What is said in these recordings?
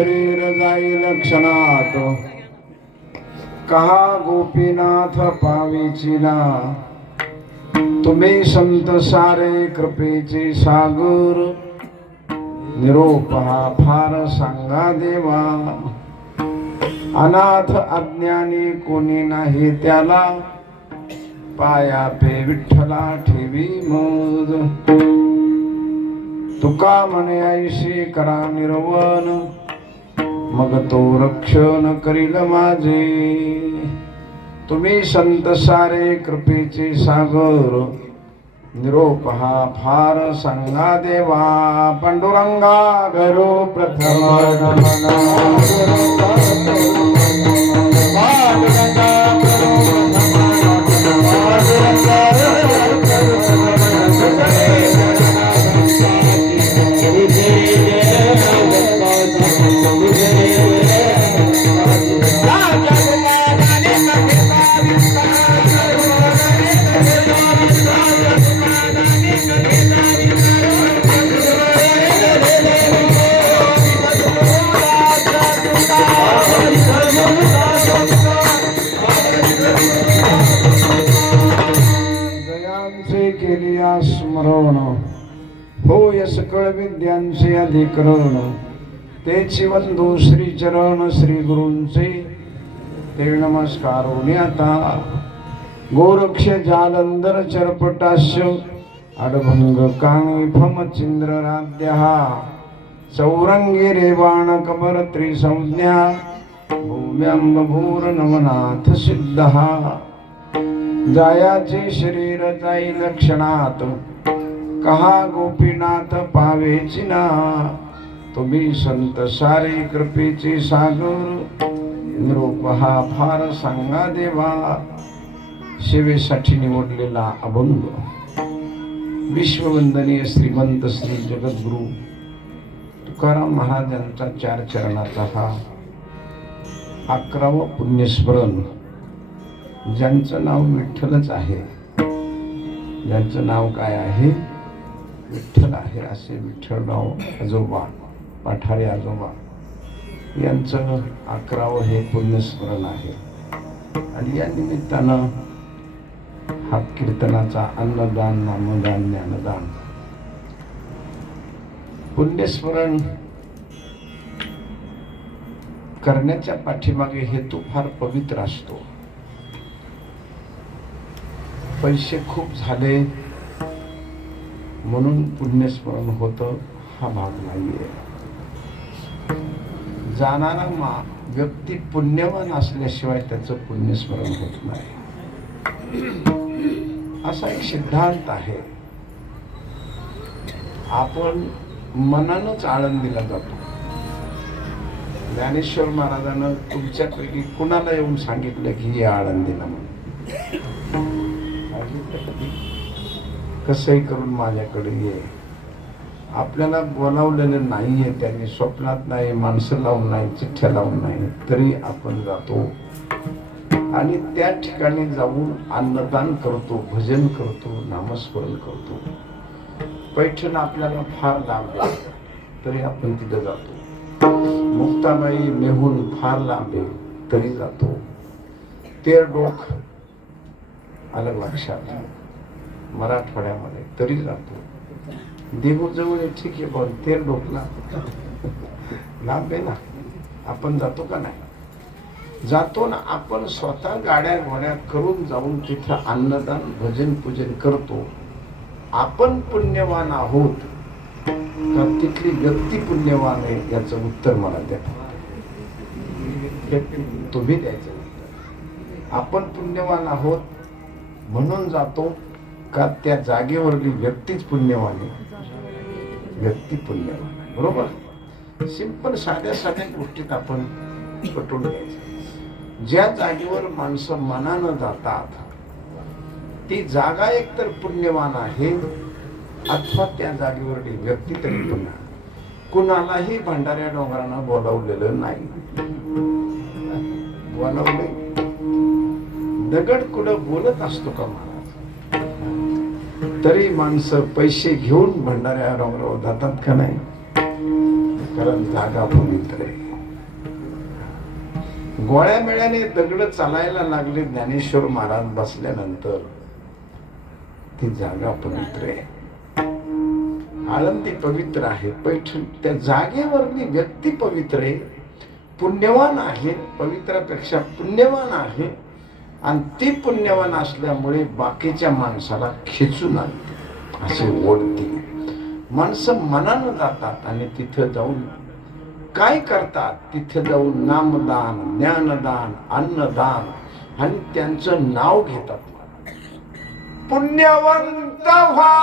शरीर जाईल क्षणात, कहा गोपीनाथ पावीची ना. तुम्ही संत सारे कृपेचे सागर, निरोप हा फार सांगा देवा. अनाथ अज्ञानी कोणी नाही त्याला, पाया पे विठ्ठला ठेवी मज. तुका म्हणे ऐशी करा निर्वण, मग तो रक्षण करील माझे. तुम्ही संत सारे कृपेचे सागर, निरोप हा फार सांगा देवा. पांडुरंगा गरो प्रथम नमना, स्मरण होय सकळ विद्यांचे अधिकरण. तेची वंदू श्री चरण श्री गुरूंचे, ते नमस्कार आता. गोरक्ष जालंधर चरपटास्य, अडभंग काणी फम चिंद्र राज्या. चौरंगी रेवाण कबर त्रिसंज्ञा, भूम्यांब भूर नमनाथ सिद्ध. जायाचे शरीर जाईल क्षणात, कहा गोपीनाथ पावेची ना. तुम्ही संत सारे कृपेचे सागर, निरोप हा फार सांगा देवा. सेवेसाठी निवडलेला अभंग. विश्ववंदनीय श्रीमंत श्री जगद्गुरु तुकाराम महाराजांचा 4 चरणाचा हा 11वं पुण्यस्मरण. ज्यांचं नाव विठ्ठलच आहे, ज्यांचं नाव काय आहे, विठ्ठल आहे, असे विठ्ठलराव आजोबा पठारे आजोबा यांचं 11वं हे पुण्यस्मरण आहे. आणि या निमित्तानं हा कीर्तनाचा अन्नदान नामदान ज्ञानदान पुण्यस्मरण करण्याच्या पाठीमागे हेतू फार पवित्र असतो. पैसे खूप झाले म्हणून पुण्यस्मरण होतं हा भाग नाहीये. जाणारा व्यक्ती पुण्यवान असल्याशिवाय त्याचं पुण्यस्मरण होत नाही, असा एक सिद्धांत आहे. आपण मनानंच आळंदीला जातो. ज्ञानेश्वर महाराजांना तुमच्यापैकी कुणाला येऊन सांगितलं की हे आळंदीला म्हणून, कसंही करून माझ्याकडे ये. आपल्याला बोलावलेलं नाहीये त्यांनी, स्वप्नात नाही, माणसं लावून नाही, चिठ्ठ्या लावून नाही, तरी आपण जातो आणि त्या ठिकाणी जाऊन अन्नदान करतो, भजन करतो, नामस्मरण करतो. पैठण आपल्याला फार लांब आहे तरी आपण तिथं जातो. मुक्ताबाई मेहून फार लांब आहे तरी जातो. तेरडोक अलग लक्षात मराठवाड्यामध्ये तरी जातो. देहू जवळ ठीक आहे, पण तेरडोकला लांब आहे ना, आपण जातो का नाही? जातो ना. आपण स्वतः गाड्या घोड्या करून जाऊन तिथं अन्नदान भजन पूजन करतो. आपण पुण्यवान आहोत का तिथली व्यक्ती पुण्यवान आहे याचं उत्तर मला द्या. तुम्ही द्यायचं उत्तर. आपण पुण्यवान आहोत म्हणून जातो का त्या जागेवरली व्यक्तीच पुण्यवान आहे? व्यक्ती पुण्यवान आहे, बरोबर. सिंपल साध्या साध्या गोष्टीत आपण पटवून घ्यायचं. ज्या जागेवर माणसं मनानं जातात ती जागा एकतर पुण्यवान आहे, अथवा त्या जागेवरली व्यक्ती तरी पुण्य. कुणालाही भंडाऱ्या डोंगरांना बोलावलेलं नाही. बोलावले दगड कुठं बोलत असतो का महाराज? तरी माणसं पैसे घेऊन भंडाऱ्या डोंगरावर जातात का नाही? कारण जागा पवित्र आहे. गोळ्या मेळ्याने दगड चालायला लागले ज्ञानेश्वर महाराज बसल्यानंतर ती जागा पवित्र आहे. आळंदी पवित्र आहे, पैठण त्या जागेवरली व्यक्ती पवित्र आहे, पुण्यवान आहे, पवित्रापेक्षा पुण्यवान आहे. आणि ती पुण्यवान असल्यामुळे बाकीच्या माणसाला खेचून आणते, असे ओढते. माणसं मनानं जातात आणि तिथं जाऊन काय करतात? तिथे जाऊन नामदान, ज्ञानदान, अन्नदान आणि त्यांचं नाव घेतात. पुण्यवंत व्हा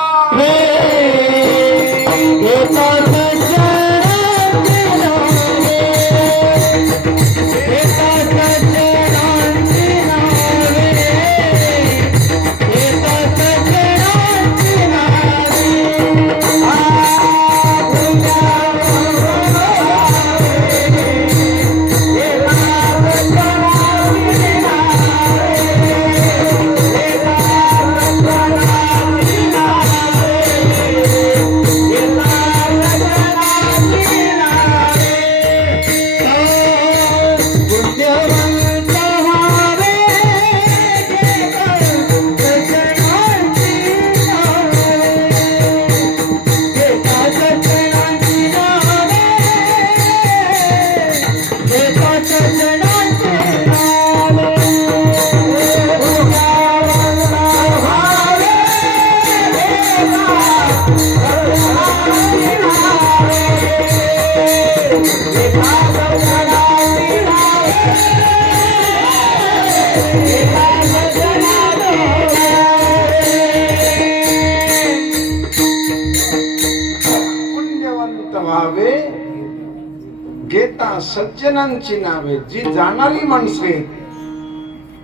घेता सज्जनांची नावे. जी जाणारी माणसे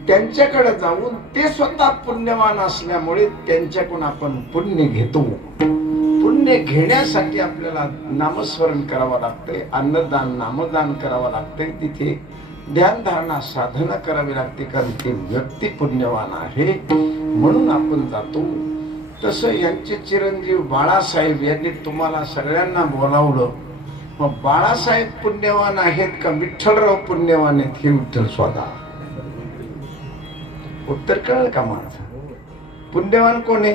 त्यांच्याकडे जाऊन ते स्वतः पुण्यवान असल्यामुळे त्यांच्याकडून आपण पुण्य घेतो. पुण्य घेण्यासाठी आपल्याला नामस्मरण करावं लागतंय, अन्नदान नामदान करावं लागतंय, तिथे ध्यानधारणा साधना करावी लागते, कारण ती व्यक्ती पुण्यवान आहे म्हणून आपण जातो. तसं यांचे चिरंजीव बाळासाहेब यांनी तुम्हाला सगळ्यांना बोलावलं. मग बाळासाहेब पुण्यवान आहेत का विठ्ठलराव पुण्यवान आहेत हे विठ्ठल स्वतः उत्तर कळलं का माझं? पुण्यवान कोण आहे?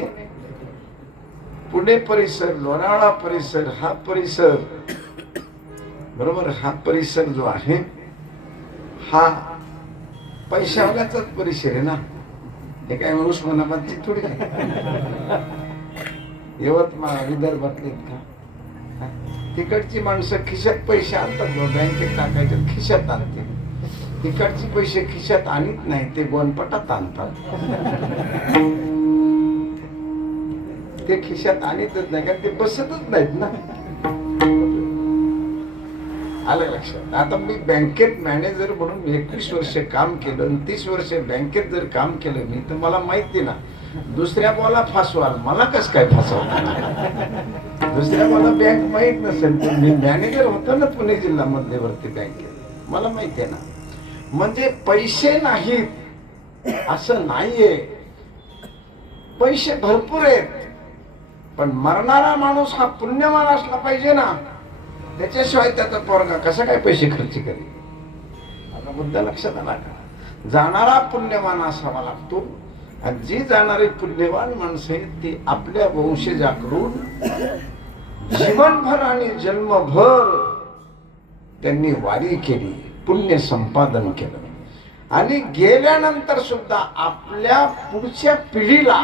पुणे परिसर, लोणावळा परिसर, हा परिसर बरोबर, हा परिसर जो आहे हा पैशावाल्याचाच परिसर आहे ना. हे काय उस्मानाबादची थोडी काय यवतमाळ विदर्भातले का? तिकडची माणसं खिशात पैसे आणतात, बँकेत टाकायचे खिशात आणते. तिकडचे पैसे खिशात आणत नाही, ते गोनपटात आणतात. ते खिशात आणतच नाही, कारण ते बसतच नाहीत ना. आलं लक्षात? आता मी बँकेत मॅनेजर म्हणून 21 वर्ष काम केलं आणि 30 वर्ष बँकेत जर काम केलं मी, तर मला माहिती ना दुसऱ्या बोला फसवाल, मला कस काय फसवणार? दुसऱ्या मला बँक माहित नसेल, तर मी मॅनेजर होतो ना पुणे जिल्हा मध्यवर्ती बँकेत, मला माहिती आहे ना. म्हणजे पैसे नाहीत असं नाहीये, पैसे भरपूर आहेत, पण मरणारा माणूस हा पुण्यवान असला पाहिजे ना. त्याच्याशिवाय त्याचा पोरगा कसा काय पैसे खर्च करेल? आता मुद्दा लक्षात आला का? जाणारा पुण्यवान असावा लागतो. आणि जी जाणारी पुण्यवान माणसं आहेत ती आपल्या वंशजाकडून जीवनभर आणि जन्मभर त्यांनी वारी केली, पुण्य संपादन केलं, आणि गेल्यानंतर सुद्धा आपल्या पुढच्या पिढीला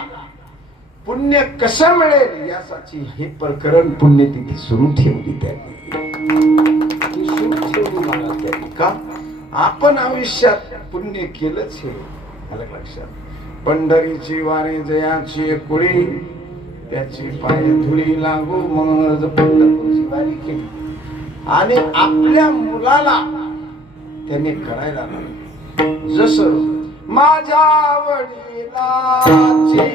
पुण्य कसं मिळेल यासाठी हे प्रकरण पुण्यतिथी सुरू ठेवली. त्यांनी सुरू ठेवली महाराज त्यांनी. का? आपण आयुष्यात पुण्य केलंच हे आलं लक्षात. पंढरीची वारी जयाची कुळी, त्याची पाय धुळी लागू मग पंढरपूरची वारी केली. आणि आपल्या मुलाला त्यांनी करायला लागलं. जसं माझ्या वडिलाची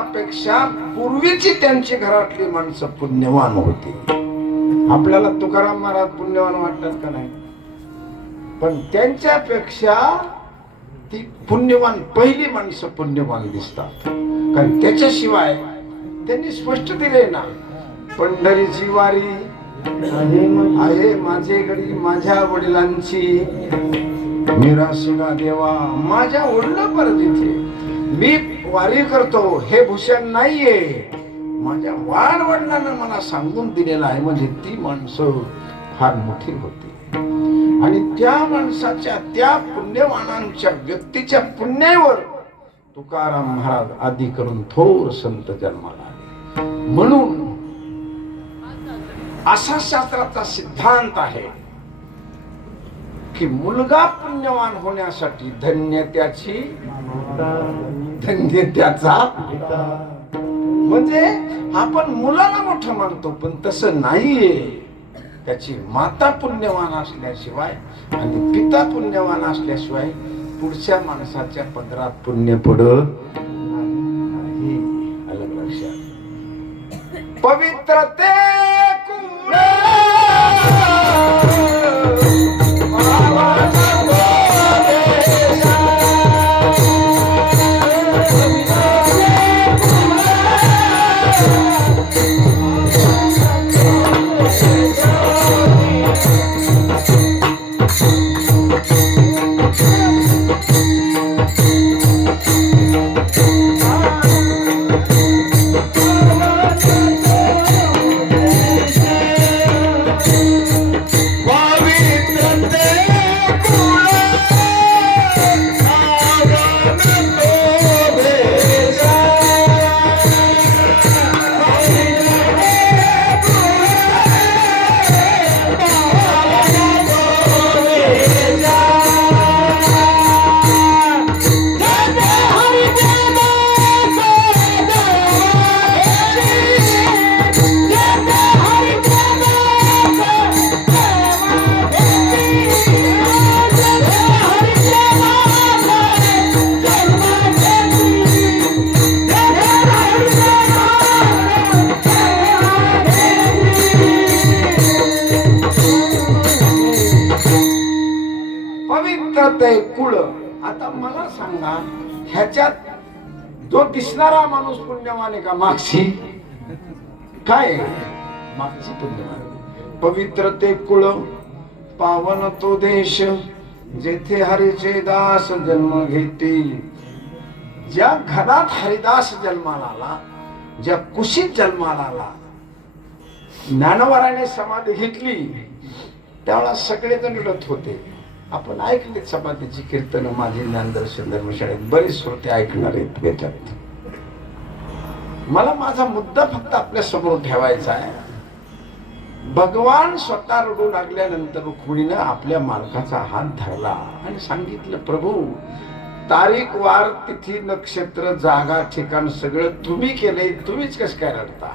माणसापेक्षा पूर्वीची त्यांची घरातली माणसं पुण्यवान होती. आपल्याला तुकाराम महाराज पुण्यवान वाटतात का नाही? पण त्यांच्यापेक्षा ती पुण्यवान पहिली माणसं पुण्यवान दिसतात. कारण त्याच्याशिवाय त्यांनी स्पष्ट दिले ना, पंढरीची वारी आहे माझे गडी माझ्या वडिलांची, निराशिला देवा माझ्या वडील परत इथे, मी वारी करतो हे भूषण नाहीये, माझ्या वडिलांना मला सांगून दिलेलं आहे. म्हणजे ती माणसं फार मोठी होती. आणि त्या माणसाच्या त्या पुण्यवानांच्या व्यक्तीच्या पुण्यावर तुकाराम महाराज आदी करून थोर संत जन्माला आले. म्हणून असा शास्त्राचा सिद्धांत आहे की मुलगा पुण्यवान होण्यासाठी धन्य त्याची धन्य त्याचा. म्हणजे आपण मुलाला मोठं मानतो पण तसं नाहीये. त्याची माता पुण्यवान असल्याशिवाय आणि पिता पुण्यवान असल्याशिवाय पुढच्या माणसाच्या पदरात पुण्य पडत नाही. अलग लक्षात. पवित्रते कुळ. आता मला सांगा, ह्याच्यात जो दिसणारा माणूस पुण्यवान आहे का मागची काय मागची पुण्यवान? पवित्र ते कुळ पावन तो देश जेथे हरीचे दास जन्म घेते. ज्या घरात हरिदास जन्माला आला, ज्या कुशीत जन्माला आला, ज्ञानवराने समाधी घेतली त्यावेळेला सगळेजण रडत होते. आपण ऐकले समाधीची कीर्तन माझे ज्ञानदर्शन धर्मशाळेत बरेच श्रोते ऐकणार आहेत. याच्यात मला माझा मुद्दा फक्त आपल्या समोर ठेवायचा आहे. भगवान स्वतः रडू लागल्यानंतर रुक्मिणीनं आपल्या मालकाचा हात धरला आणि सांगितलं, प्रभू तारीख वार तिथी नक्षत्र जागा ठिकाण सगळं तुम्ही केलंय, तुम्हीच कसं काय रडता?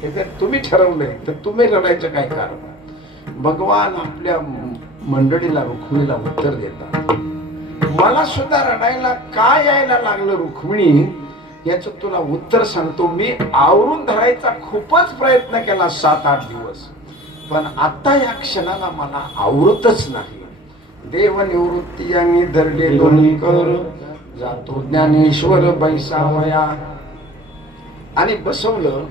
हे जर तुम्ही ठरवलंय तर तुम्ही रडायचं काय कारण? भगवान आपल्या मंडळीला रुक्मिणीला उत्तर देतात, मला सुद्धा रडायला काय यायला लागलं रुक्मिणी याच तुला उत्तर सांगतो. मी आवरून धरायचा खूपच प्रयत्न केला 7-8 दिवस, पण आता या क्षणाला मला आवरतच नाही. देव निवृत्ती आणि धरले दोन्ही कर, जातो ज्ञानेश्वर बैसावया. आणि बसवलं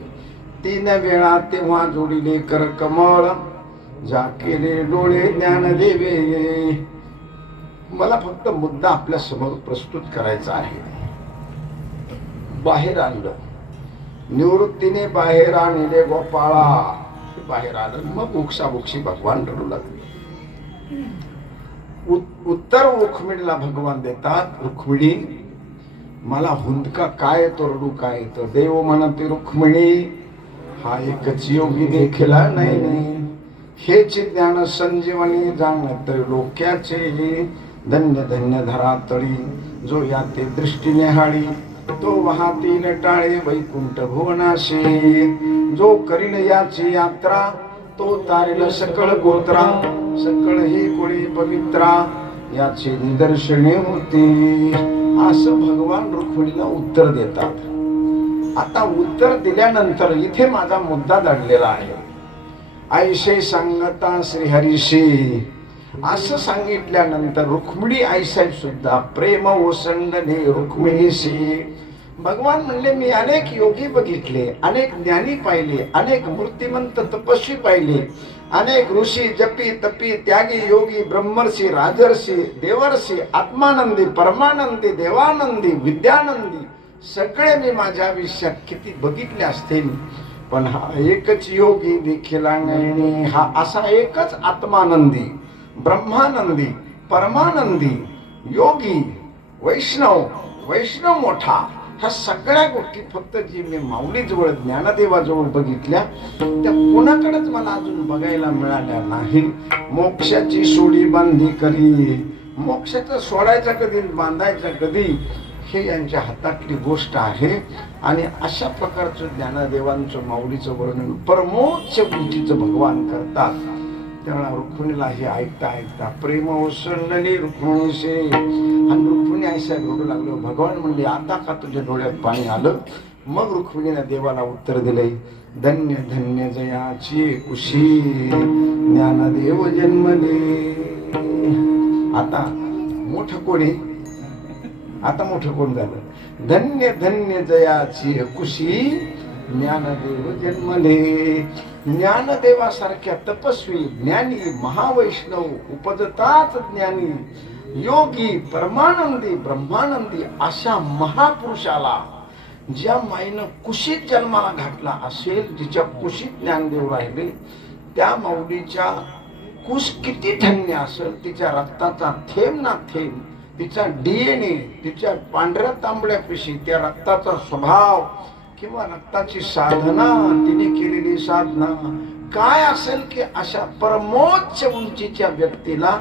3 वेळा तेव्हा जोडिले कर कमळ, जा केले डोळे ज्ञान देवे. मला फक्त मुद्दा आपल्या समोर प्रस्तुत करायचा आहे. बाहेर आणलं, निवृत्तीने बाहेर आणले गोपाळा. बाहेर आलं, मग उक्साबुक्शी भगवान रडू लागले. उत्तर रुक्मिणीला भगवान देतात, रुक्मिणी मला हुंदका काय येतो, रडू काय येतं? देव म्हणते रुक्मिणी हा एकच योगी देखील नाही, हेच ज्ञान संजीवनी जाणत लोक्याचे. धन्य धन्य धरातळी जो या ते दृष्टीने हाळी, तो वाहतील टाळे वैकुंठ भुवनाशी. जो करील याची यात्रा तो तारेल सकळ गोत्रा, सकळ ही कोळी पवित्रा याची निदर्शने होती. असं भगवान रुक्मिणीला उत्तर देतात. आता उत्तर दिल्यानंतर इथे माझा मुद्दा दडलेला आहे. ऐशे सांगता श्रीहरीशी असं सांगितल्यानंतर रुक्मिणी आईसाहेब सुद्धा प्रेम ओसंडणे रुक्मिणीशी. भगवान म्हणले मी अनेक योगी बघितले, अनेक ज्ञानी पाहिले, अनेक मूर्तिमंत तपस्वी पाहिले, अनेक ऋषी जपी तपी त्यागी योगी ब्रह्मर्षी राजर्षी देवर्षी आत्मानंदी परमानंदी देवानंदी विद्यानंदी सगळे मी माझ्या आयुष्यात किती बघितले असतील, पण हा एकच योगी देखील नाही. हा असा एकच आत्मानंदी ब्रह्मानंदी परमानंदी योगी वैष्णव वैष्णव मोठा, ह्या सगळ्या गोष्टी फक्त जी मी माऊलीजवळ ज्ञानदेवाजवळ बघितल्या त्या कोणाकडेच मला अजून बघायला मिळाल्या नाही. मोक्षाची सोडी बांधी करी, मोक्षाचं सोडायचं कधी बांधायचं कधी हे यांच्या हातातली गोष्ट आहे. आणि अशा प्रकारचं ज्ञानदेवांचं माऊलीचं वर्णन परमोच्च गोष्टीचं भगवान करतात. तेव्हा रुक्मिणीला हे ऐकता ऐकता प्रेम ओसंडणे रुक्मिणीशी. आणि रुक्मिणी आईसाहेब रडू लागलो. भगवान म्हणले आता का तुझ्या डोळ्यात पाणी आलं? मग रुक्मिणीने देवाला उत्तर दिले, धन्य धन्य जयाची कुशी ज्ञानदेव जन्मले. आता मोठं कोणी, आता मोठं कोण झालं? धन्य धन्य जयाची कुशी ज्ञानदेव जन्मले. ज्ञानदेवासारख्या तपस्वी ज्ञानी महावैष्णव उपजताच ज्ञानी योगी परमानंदी ब्रह्मानंदी अशा महापुरुषाला ज्या माईनं कुशीत जन्माला घातला असेल, जिच्या कुशीत ज्ञानदेव राहिले, त्या माऊलीच्या कुश किती धन्य असेल, तिच्या रक्ताचा थेंब ना थेंब, तिचा DNA, तिच्या पांढऱ्या तांबड्या पेशी, त्या रक्ताचा स्वभाव किंवा रक्ताची साधना, तिने केलेली साधना काय असेल की अशा परमोच्च उंचीच्या व्यक्तीला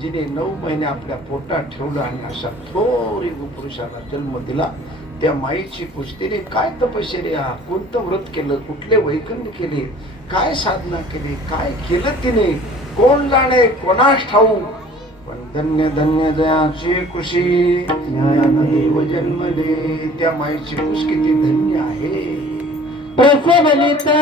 जिने 9 महिने आपल्या पोटात ठेवलं आणि अशा थोरी पुरुषाला जन्म दिला, त्या माईची पुस्तकाने काय तपश्चर्या, कोणतं व्रत केलं, कुठले वैकल्य केले, काय साधना केली, काय केलं तिने, कोण जाणे कोणास ठाऊक. पण धन्य धन्य जयाची कुशी ज्ञानदेव जन्मले. त्या माईची कुश किती धन्य आहे. प्रसवलिता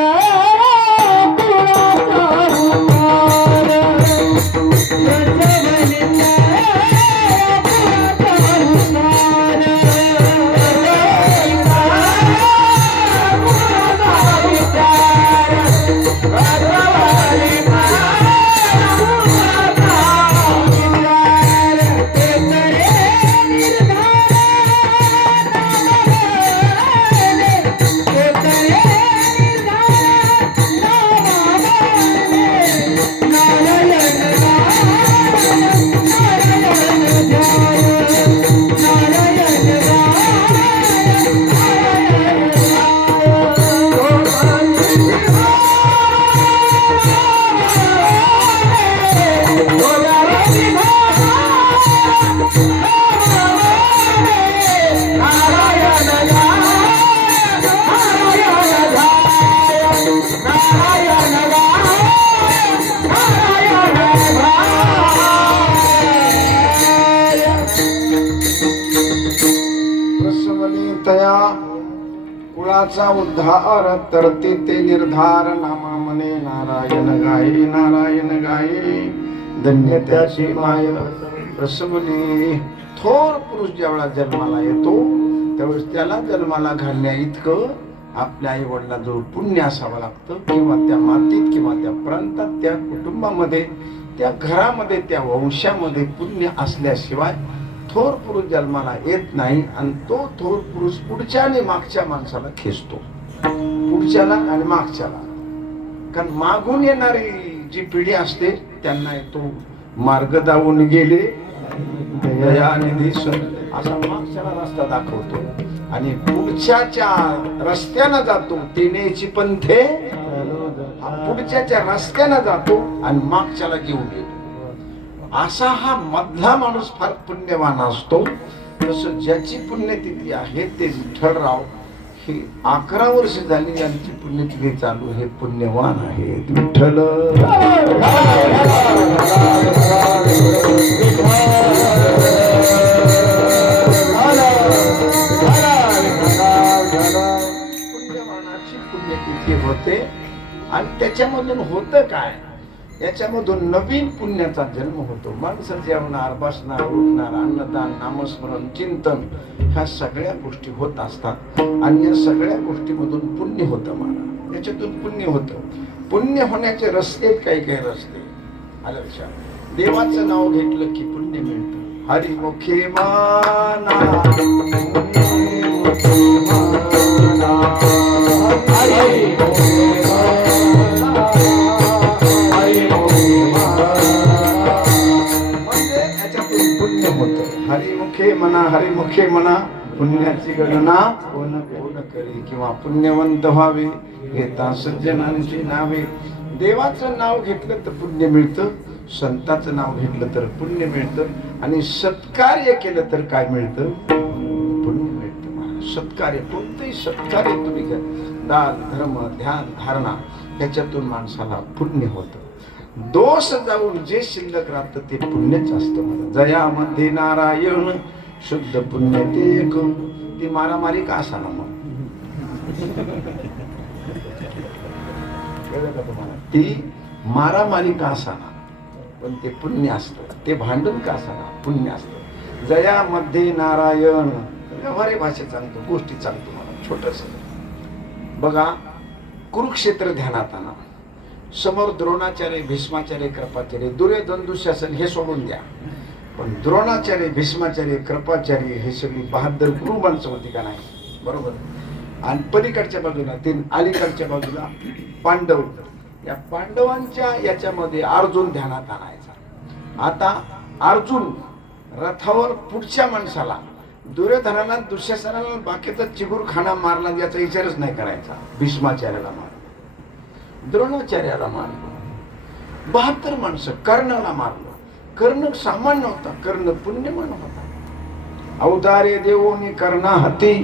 कुळाचा उद्धार तरते ते निर्धार नामा मने नारायण गाई नारायण गाई. धन्य त्याची माय प्रसवली. थोर पुरुष ज्यावेळेला जन्माला येतो त्यावेळेस त्याला जन्माला घालण्या इतकं आपल्या आई वडिलांजवळ पुण्य असावं लागतं, किंवा त्या मातीत किंवा त्या प्रांतात त्या कुटुंबामध्ये त्या घरामध्ये त्या वंशामध्ये पुण्य असल्याशिवाय थोर पुरुष जन्माला येत नाही. आणि तो थोर पुरुष पुढच्या आणि मागच्या माणसाला खेचतो, पुढच्याला आणि मागच्याला. कारण मागून येणारी जी पिढी असते त्यांना तो मार्ग दावून गेले दयानिधी असा मागच्याला रस्ता दाखवतो, आणि पुढच्याच्या रस्त्यानं जातो तिनेची पंथे, पुढच्याच्या रस्त्यानं जातो आणि मागच्याला घेऊन येतो. असा हा मधला माणूस फार पुण्यवान असतो. तसं ज्याची पुण्यतिथी आहे ते विठ्ठलराव ही 11 वर्ष झाली यांची पुण्यतिथी चालू, हे पुण्यवान आहे विठ्ठल. आणि त्याच्यामधून होतं काय, याच्यामधून नवीन पुण्याचा जन्म होतो. माणसं जेवणार, बसणार, उठणार, अन्नदान, नामस्मरण, चिंतन, ह्या सगळ्या गोष्टी होत असतात आणि या सगळ्या गोष्टीमधून पुण्य होतं. मला याच्यातून पुण्य होतं. पुण्य होण्याचे रस्ते, काही काही रस्ते आलं लक्षात. देवाचं नाव घेतलं की पुण्य मिळतं. हरिमुखे माना, हरिमुखे म्हणा, हरिमुखे म्हणा, पुण्याची गणना कोण कोण करे, किंवा पुण्यवंत व्हावे घेता सज्जनांची नावे. देवाचं नाव घेतलं तर पुण्य मिळतं, संताचं नाव घेतलं तर पुण्य मिळतं, आणि सत्कार्य केलं तर काय मिळतं, पुण्य मिळतं. सत्कार्य, कोणतंही सत्कार्य तुम्ही घ्या, दान, धर्म, ध्यान, धारणा, याच्यातून माणसाला पुण्य होतं. दोष जाऊन जे शिल्लक राहतं ते पुण्यच असतं. मला जयामध्ये नारायण शुद्ध पुण्य ते एक. ती मारामारी का असाना मग, तुम्हाला ती मारामारी का असाना, पण ते पुण्य असतं. ते भांडण का असाना, पुण्य असतं. जयामध्ये नारायण, व्यवहारी भाषेत सांगतो, गोष्टी सांगतो. मला छोटस बघा, कुरुक्षेत्र ध्यानात आणा. समोर द्रोणाचार्य, भीष्माचार्य, कृपाचार्य, दुर्योधन, दुःशासन हे सोडून द्या, पण द्रोणाचार्य, भीष्माचार्य, कृपाचार्य हे सगळी बहादर गुरु माणसं होती का नाही, बरोबर. आणि पलीकडच्या बाजूला ते, अलीकडच्या बाजूला पांडव. या पांडवांच्या याच्यामध्ये अर्जुन ध्यानात आणायचा. आता अर्जुन रथावर पुढच्या माणसाला, दुर्योधनाला, दुःशासनाला, बाकीचा चिगुरखाना मारला याचा विचारच नाही करायचा. भीष्माचार्याला मारला, द्रोणाचार्याला मारलं, 72 माणसं. कर्णाला मारलं. कर्ण सामान्य होता, कर्ण पुण्यवान होता. अवतारे देवोनी कर्णा हती,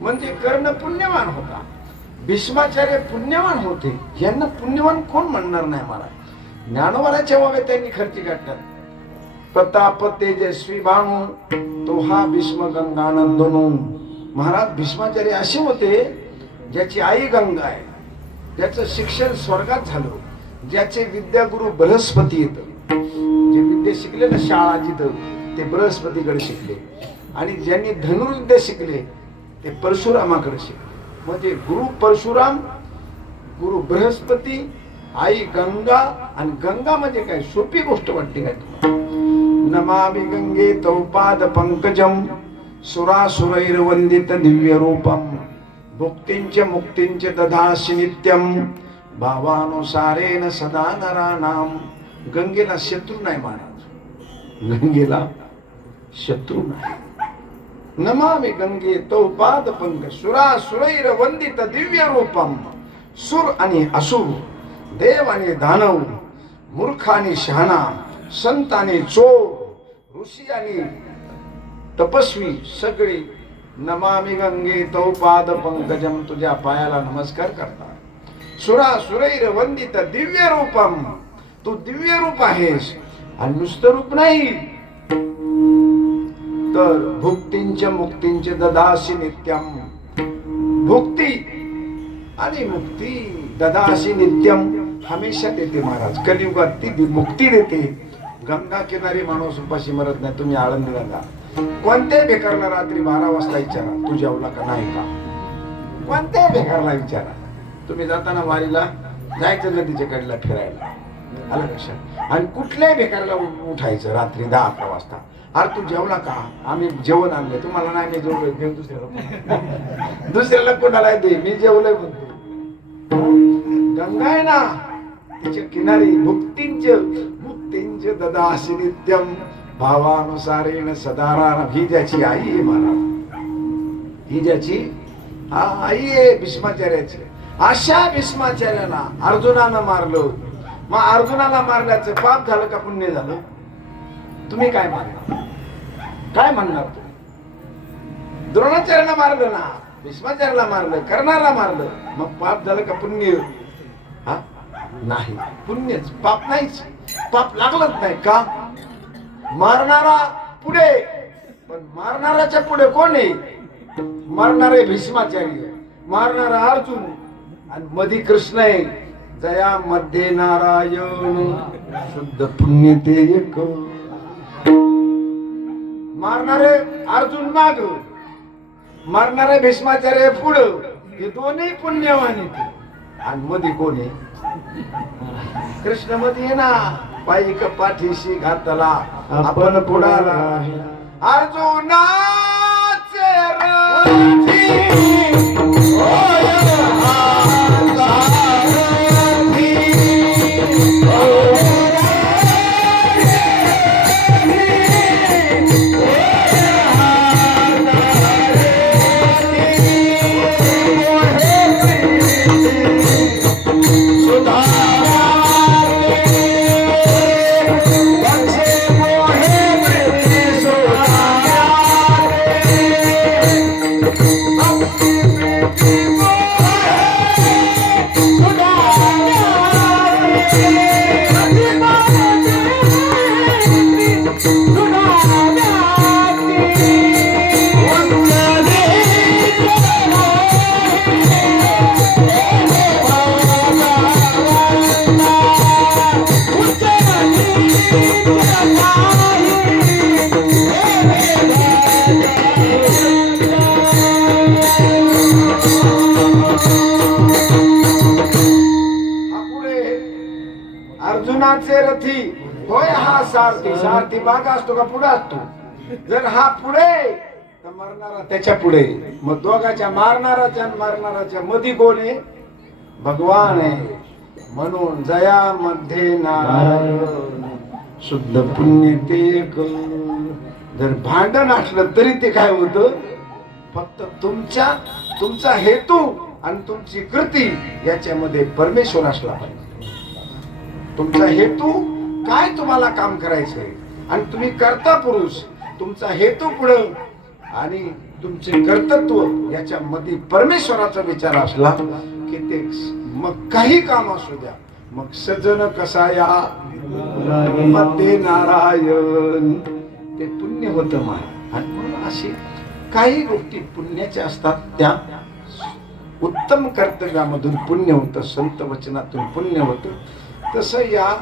म्हणजे कर्ण पुण्यवान होता. भीष्माचार्य पुण्यवान होते. यांना पुण्यवान कोण म्हणणार नाही. मला ज्ञानोबाच्या वावे त्यांनी खर्ची काढतात. प्रताप तेजस्वी भानू तो हा भीष्म गंगानंदनू. महाराज भीष्माचार्य असे होते ज्याची आई गंगा आहे, ज्याचं शिक्षण स्वर्गात झालं, ज्याचे विद्यागुरु बृहस्पती येत. जे विद्या शिकले ना शाळा जिथं, ते बृहस्पतीकडे शिकले. आणि ज्यांनी धनुर्विद्या शिकले ते परशुरामाकडे शिकले. म्हणजे गुरु परशुराम, गुरु बृहस्पती, आई गंगा. आणि गंगा म्हणजे काय, सोपी गोष्ट वाटते काय तुम्हाला. नमामि गंगे तौ पाद पंकजम सुरासुरैर्वंदित दिव्य रूपम भुक्तिंच मुक्तिंच दधासि नित्यम भावानुसारेण सदा नराणाम. गंगेला शत्रू नाही महाराज, गंगेला शत्रू नाही. नमामि गंगे तौ पाद पंकज सुरासुरैर वंदित दिव्य रूपम. सुर आणि असुर, देव आणि दानव, मूर्ख आणि शहाणा, संत आणि चोर, ऋषी आणि तपस्वी, सगळे नमामि गंगे तौ पाद पंकजम, तुझ्या पायाला नमस्कार करतात. सुरासुरैर वंदित दिव्य रूपम, तू दिव्य रूप आहेस. आणि नुसतं रूप नाही तर भुक्तिंच मुक्तिंच ददासी नित्यम. भुक्ती आणि मुक्ती ददासी नित्यम हमेशा देते महाराज. कलियुगात ती मुक्ती देते. गंगा किनारी माणूस उपाशी मरत नाही. तुम्ही आळंदीला जा, कोणत्याही बेकारला रात्री 12 वाजता विचारा तू जेवला का नाही का. कोणत्याही बेकारला विचारा. तुम्ही जाताना वारीला जायचं नदीच्या कडेला फिरायला, आलं लक्षात. आणि कुठल्याही बेकारला उठायचं रात्री 10-11 वाजता. अरे तू जेवला का, आम्ही जेवण आणले. तुम्हाला नाही, मी जेवलोय. घेऊन दुसऱ्याला कोणाला दे, मी जेवलोय म्हणतो. गंगा आहे ना, तिच्या किनारी मुक्तींच मुक्तींच ददासी नित्यम भावानुसारेण सदाराम. ही ज्याची आई आहे महाराज, ही ज्याची आई आहे भीष्माचार्याची. अशा भीष्माचार्याला अर्जुनानं मारलं. मग अर्जुनाला मारल्याचं पाप झालं का पुण्य झालं? तुम्ही काय म्हणणार, काय म्हणणार तुम्ही? द्रोणाचार्याला मारलं ना, भीष्माचार्याला मारलं, कर्णाला मारलं, मग पाप झालं का पुण्य? हा नाही, पुण्यच, पाप नाहीच. पाप लागलंच नाही का? मारणारा पुढे, पण मारणाराच्या पुढे कोण आहे? मारणारे भीष्माचार्य, मारणारा अर्जुन, आणि मधी कृष्ण आहे. जयामध्ये नारायण शुद्ध पुण्य ते एक. मारणारे अर्जुन माग, मारणारे भीष्माचार्य पुढं, हे दोन्ही पुण्यवान आहेत. आणि मध्ये कोणी कृष्ण मध्ये ना पायिक पाठीशी घातला आपण पुढाला अर्जुनाचे अर्जुनाचे रथी होय हा सारथी. सारथी माग असतो का पुढे असतो? जर हा पुढे तर मरणारा त्याच्या पुढे. मग दोघाच्या मारणाराच्या आणि मारणाराच्या मध्ये कोण आहे? भगवान आहे. म्हणून जयामध्ये नारायण शुद्ध पुण्य ते एक. जर भांडण असलं तरी ते काय होतं? फक्त तुमचा हेतू आणि तुमची कृती याच्यामध्ये परमेश्वर असला पाहिजे. तुमचा हेतू काय, तुम्हाला काम करायचंय आणि तुम्ही कर्ता पुरुष, तुमचा हेतू पुढं आणि तुमचे कर्तृत्व याच्यामध्ये परमेश्वराचा विचार असला की ते मग काही काम असू द्या. मग सज्जन कसा या मध्ये नारायण ते पुण्य होतं माय. आणि म्हणून अशी काही गोष्टी पुण्याच्या असतात, त्या उत्तम कर्तव्यामधून पुण्य होतं, संत वचनातून पुण्य होतं. तसं या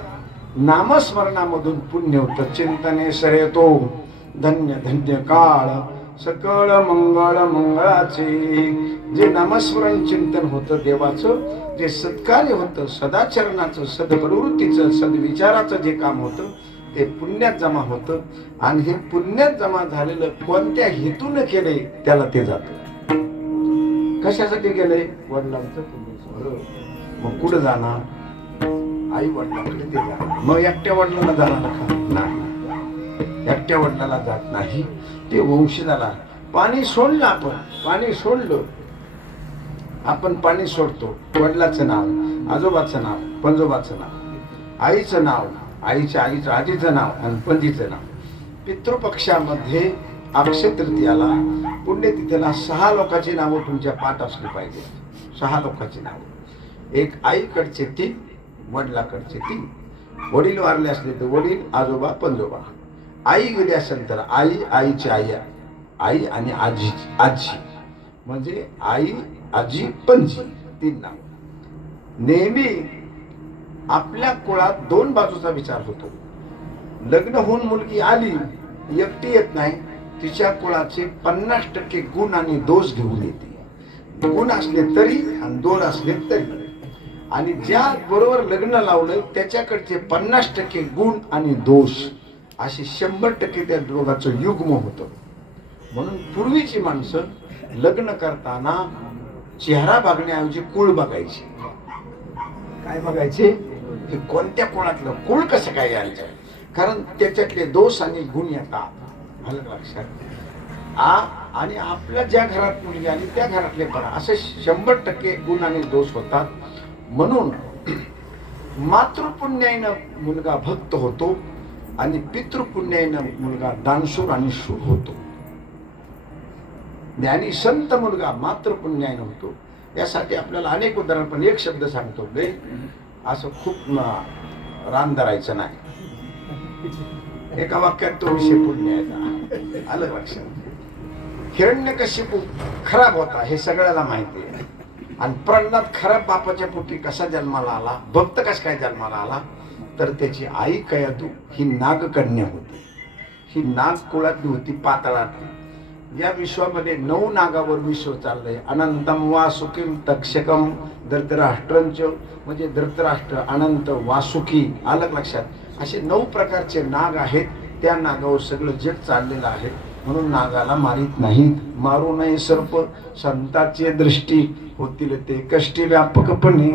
नामस्मरणामधून पुण्य होतं. चिंतने सरेतो धन्य धन्य काळ सकळ मंगळ मंगळाचे. जे नामस्मरण चिंतन होतं देवाचं, जे सत्कार्य होतं, सदाचरणाचं, सद्प्रवृत्तीचं, सद्विचाराचं जे काम होतं ते पुण्यात जमा होतं. आणि हे पुण्यात जमा झालेलं कोणत्या हेतून केले त्याला ते जातं. कशासाठी केलंय? वडिलांचं पुण्य. मग कुठं जाणार? आई वडिलांकडे ते जाणार. मग एकट्या वडिलांना जाणार का? नाही, एकट्या वडिलांना जात नाही. ते वंशजाला पाणी सोडलं. आपण पाणी सोडलं, आपण पाणी सोडतो. वडिलाचं नाव, आजोबाचं नाव, पंजोबाचं नाव, आईचं नाव, आईच्या आजीचं नाव आणि पणजीचं नाव. पितृपक्षामध्ये अक्षय तृतीयाला पुण्यतिथीला 6 लोकांची नावं तुमच्या पाठ असली पाहिजे. 6 लोकांची नावं. एक आईकडचे 3, वडिलाकडचे 3. वडील वारले असले तर वडील, आजोबा, पंजोबा. आई गेली असेल तर आई, आईची आई, आई आणि आजी, म्हणजे आई, आजी, पणजी, 3 नाव. नेहमी आपल्या कुळात 2 बाजूचा विचार होतो. लग्न होऊन मुलगी आली, एकटी येत नाही, तिच्या कुळाचे 50% गुण आणि दोष घेऊन येते. गुण असले तरी आणि दोष असले तरी. आणि ज्या बरोबर लग्न लावलं त्याच्याकडचे 50% गुण आणि दोष, असे 100% त्या दोघांचं युग्म होतं. म्हणून पूर्वीची माणसं लग्न करताना चेहरा बघण्याऐवजी कुळ बघायची. काय बघायचे? हे कोणत्या कुळातलं, कुळ कसं काय यायचं, कारण त्याच्यातले दोष आणि गुण येतात. आलं लक्षात? आणि आपल्या ज्या घरात मुलगी आली त्या घरातले पण असे 100% गुण आणि दोष होतात. म्हणून मातृपुण्याईनं मुलगा भक्त होतो आणि पितृपुण्याईनं मुलगा दानशूर आणि शूर होतो. ज्ञानी संत मुलगा मातृपुण्याईनं होतो. यासाठी आपल्याला अनेक उदाहरण, पण एक शब्द सांगतो, लय असं खूप रान धरायचं नाही. एका वाक्यात तो विषय पुण्याचा. आलं लक्षात? हिरण्यकशिपू खराब होता हे सगळ्याला माहिती आहे. आणि प्रल्हाद खऱ्या बापाच्या पोटी कसा जन्माला आला, भक्त कसा काय जन्माला आला, तर त्याची आई कयादू ही नागकन्या होती. ही नाग कुळातली होती, पाताळातली. या विश्वामध्ये 9 नागावर विश्व चाललंय. अनंतम वासुकीम तक्षकम धृतराष्ट्रंच, म्हणजे धृतराष्ट्र, अनंत, वासुकी, आलं लक्षात. असे 9 प्रकारचे नाग आहेत. त्या नागावर सगळं जग चाललेलं आहे. म्हणून नागाला मारित नाहीत. मारू नये सर्प संताची दृष्टी होतील ते कष्टी व्यापकपणे.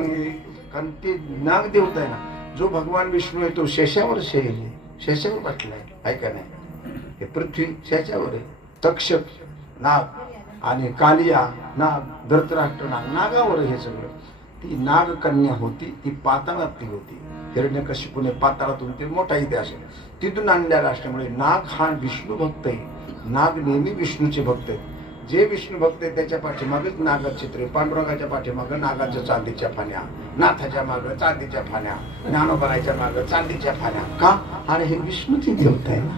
कारण ते नाग देवता आहे ना, जो भगवान विष्णू आहे तो शेषावर शेले, शेषावर बसलाय, आहे का नाही. हे पृथ्वी शेषावर आहे. तक्षक नाग आणि कालिया नाग, धृतराष्ट्र नाग, नागावर हे सगळं. ती नागकन्या होती, ती पाताळातली होती. हिरण्यकशिपूने पाताळातून, ते मोठा इतिहास आहे, तिथून आणलेला असल्यामुळे नाग हा विष्णू भक्त आहे. नाग नेहमी विष्णूचे भक्त आहेत. जे विष्णू भक्त आहे त्याच्या पाठीमागेच नागाचं चित्र. पांडुरंगाच्या पाठीमागं नागाच्या चांदीच्या फाण्या, नाथाच्या मागं चांदीच्या फाण्या, ज्ञानोबराच्या मागं चांदीच्या फाण्या. का? अरे हे विष्णूची देवता आहे ना,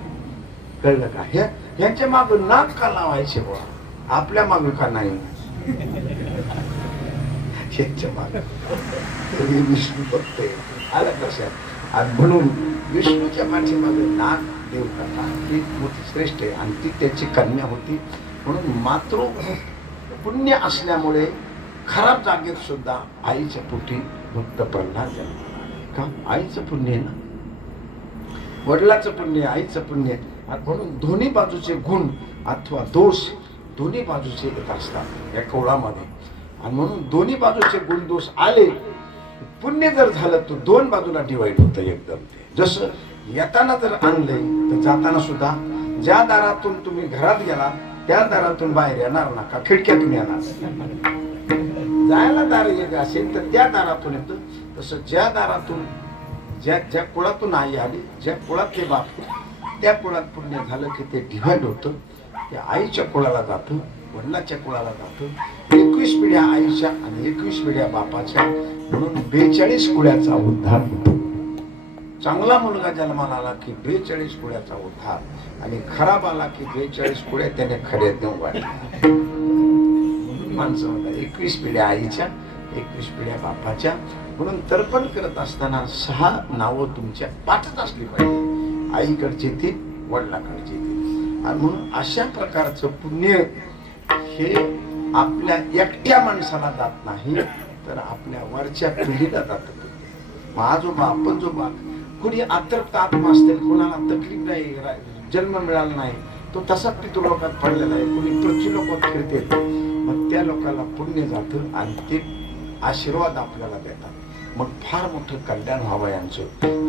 कळलं का. ह्याच्या मागं नाग का लावायचे बुवा, आपल्या मागं का नाही. ह्याच्या मागं विष्णू भक्त आहे, आलं कशात. आणि म्हणून विष्णूच्या पाठीमागे नाग देवता ही मोठी श्रेष्ठ आहे. आणि ती त्याची कन्या होती. म्हणून मातृ पुण्य असल्यामुळे खराब जागेत सुद्धा आईच्या पोटी भक्त प्रल्हाद जन्मला. का? आईचं पुण्य आहे ना, वडिलाचं पुण्य, आईचं पुण्य. म्हणून दोन्ही बाजूचे गुण अथवा दोष दोन्ही बाजूचे येत असतात या कवळामध्ये. आणि म्हणून दोन्ही बाजूचे गुण दोष आले, पुण्य जर झालं तर 2 बाजूला डिवाइड होतं एकदम. ते जसं येताना जर आणलंय तर जाताना सुद्धा ज्या दारातून तुम्ही घरात गेला त्या दारातून बाहेर येणार नका, खिडक्यातून येणार. जायला दार एक असेल तर त्या दारातून येतं. तसं ज्या दारातून ज्या कुळातून आई आली, ज्या कुळात ते बाप, त्या कुळात पुण्य झालं की ते डिवाइड होतं. ते आईच्या कुळाला जातं, वडिलाच्या कुळाला जातं. 21 पिढ्या आईच्या आणि 21 पिढ्या बापाच्या. म्हणून 42 कुळाचा उद्धार होतो. चांगला मुलगा जन्माला आला की 42 कुळाचा उद्धार, आणि खराब आला की 42 कुळ्या त्याने खड्यात देऊन वाढल्या. माणसं म्हणतात 21 पिढ्या आईच्या, 21 पिढ्या बापाच्या. म्हणून तर्पण करत असताना 6 नावं तुमच्या पाठच असली पाहिजे. आईकडचे ती, वडिलाकडचे ती. आणि म्हणून अशा प्रकारचं पुण्य हे आपल्या एकट्या माणसाला जात नाही, तर आपल्या वरच्या पिढीला जातं. आजोबा, पणजोबा, कुणी अतृप्त आत्मा असतील, कोणाला तकलीफ नाही, जन्म मिळाला नाही, तो तसाच पितृलोकात पडलेला आहे. कुणी पृथ्वीलोकात फिरते, मग त्या लोकांना पुण्य जातं आणि ते आशीर्वाद आपल्याला देतात. मग फार मोठं कल्याण व्हावं यांचं.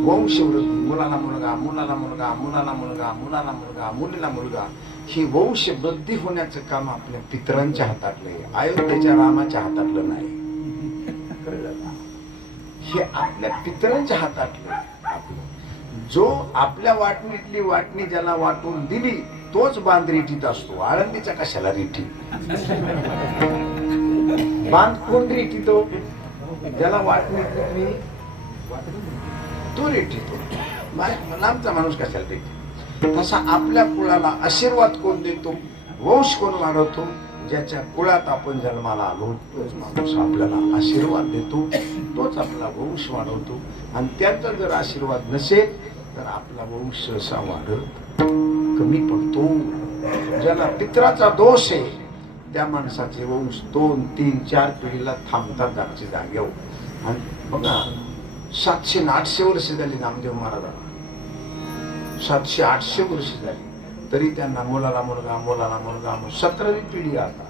वंशवृद्धी, मुलाला मुलगा, मुलाला मुलगा, मुलाला मुलगा, मुलाला मुलगा, मुलीला मुलगा, ही वंशवृद्धी होण्याचं काम आपल्या पितरांच्या हातातलं आहे, अयोध्येच्या रामाच्या हातातलं नाही. कळलं का? हे आपल्या पितरांच्या हातातलं. जो आपल्या वाटणीतली वाटणी ज्याला वाटून दिली तोच बांध रेटीत असतो. आळंदीचा कशाला रेटी? बांध कोण रेटीतो? ज्याला वाटणीतली तो रेटीतो. लांबचा माणूस कशाला रेटी? तसा आपल्या कुळाला आशीर्वाद कोण देतो, वंश कोण वाढवतो, ज्याच्या कुळात आपण जन्माला आलो तोच माणूस आपल्याला आशीर्वाद देतो, तोच आपला वंश वाढवतो. आणि त्याचा जर आशीर्वाद नसेल तर आपला वंश असा वाढत कमी पडतो. ज्याला पित्राचा दोष आहे त्या माणसाचे वंश 2, 3, 4 पिढीला थांबतात जागच्या जागेवर. आणि बघा 700 आणि 800 वर्ष झाली नामदेव महाराजांना, 700, 800 वर्ष झाली, तरी त्यांना मुलाला मुलगा, मुलाला मुलगा. 17वी पिढी आता.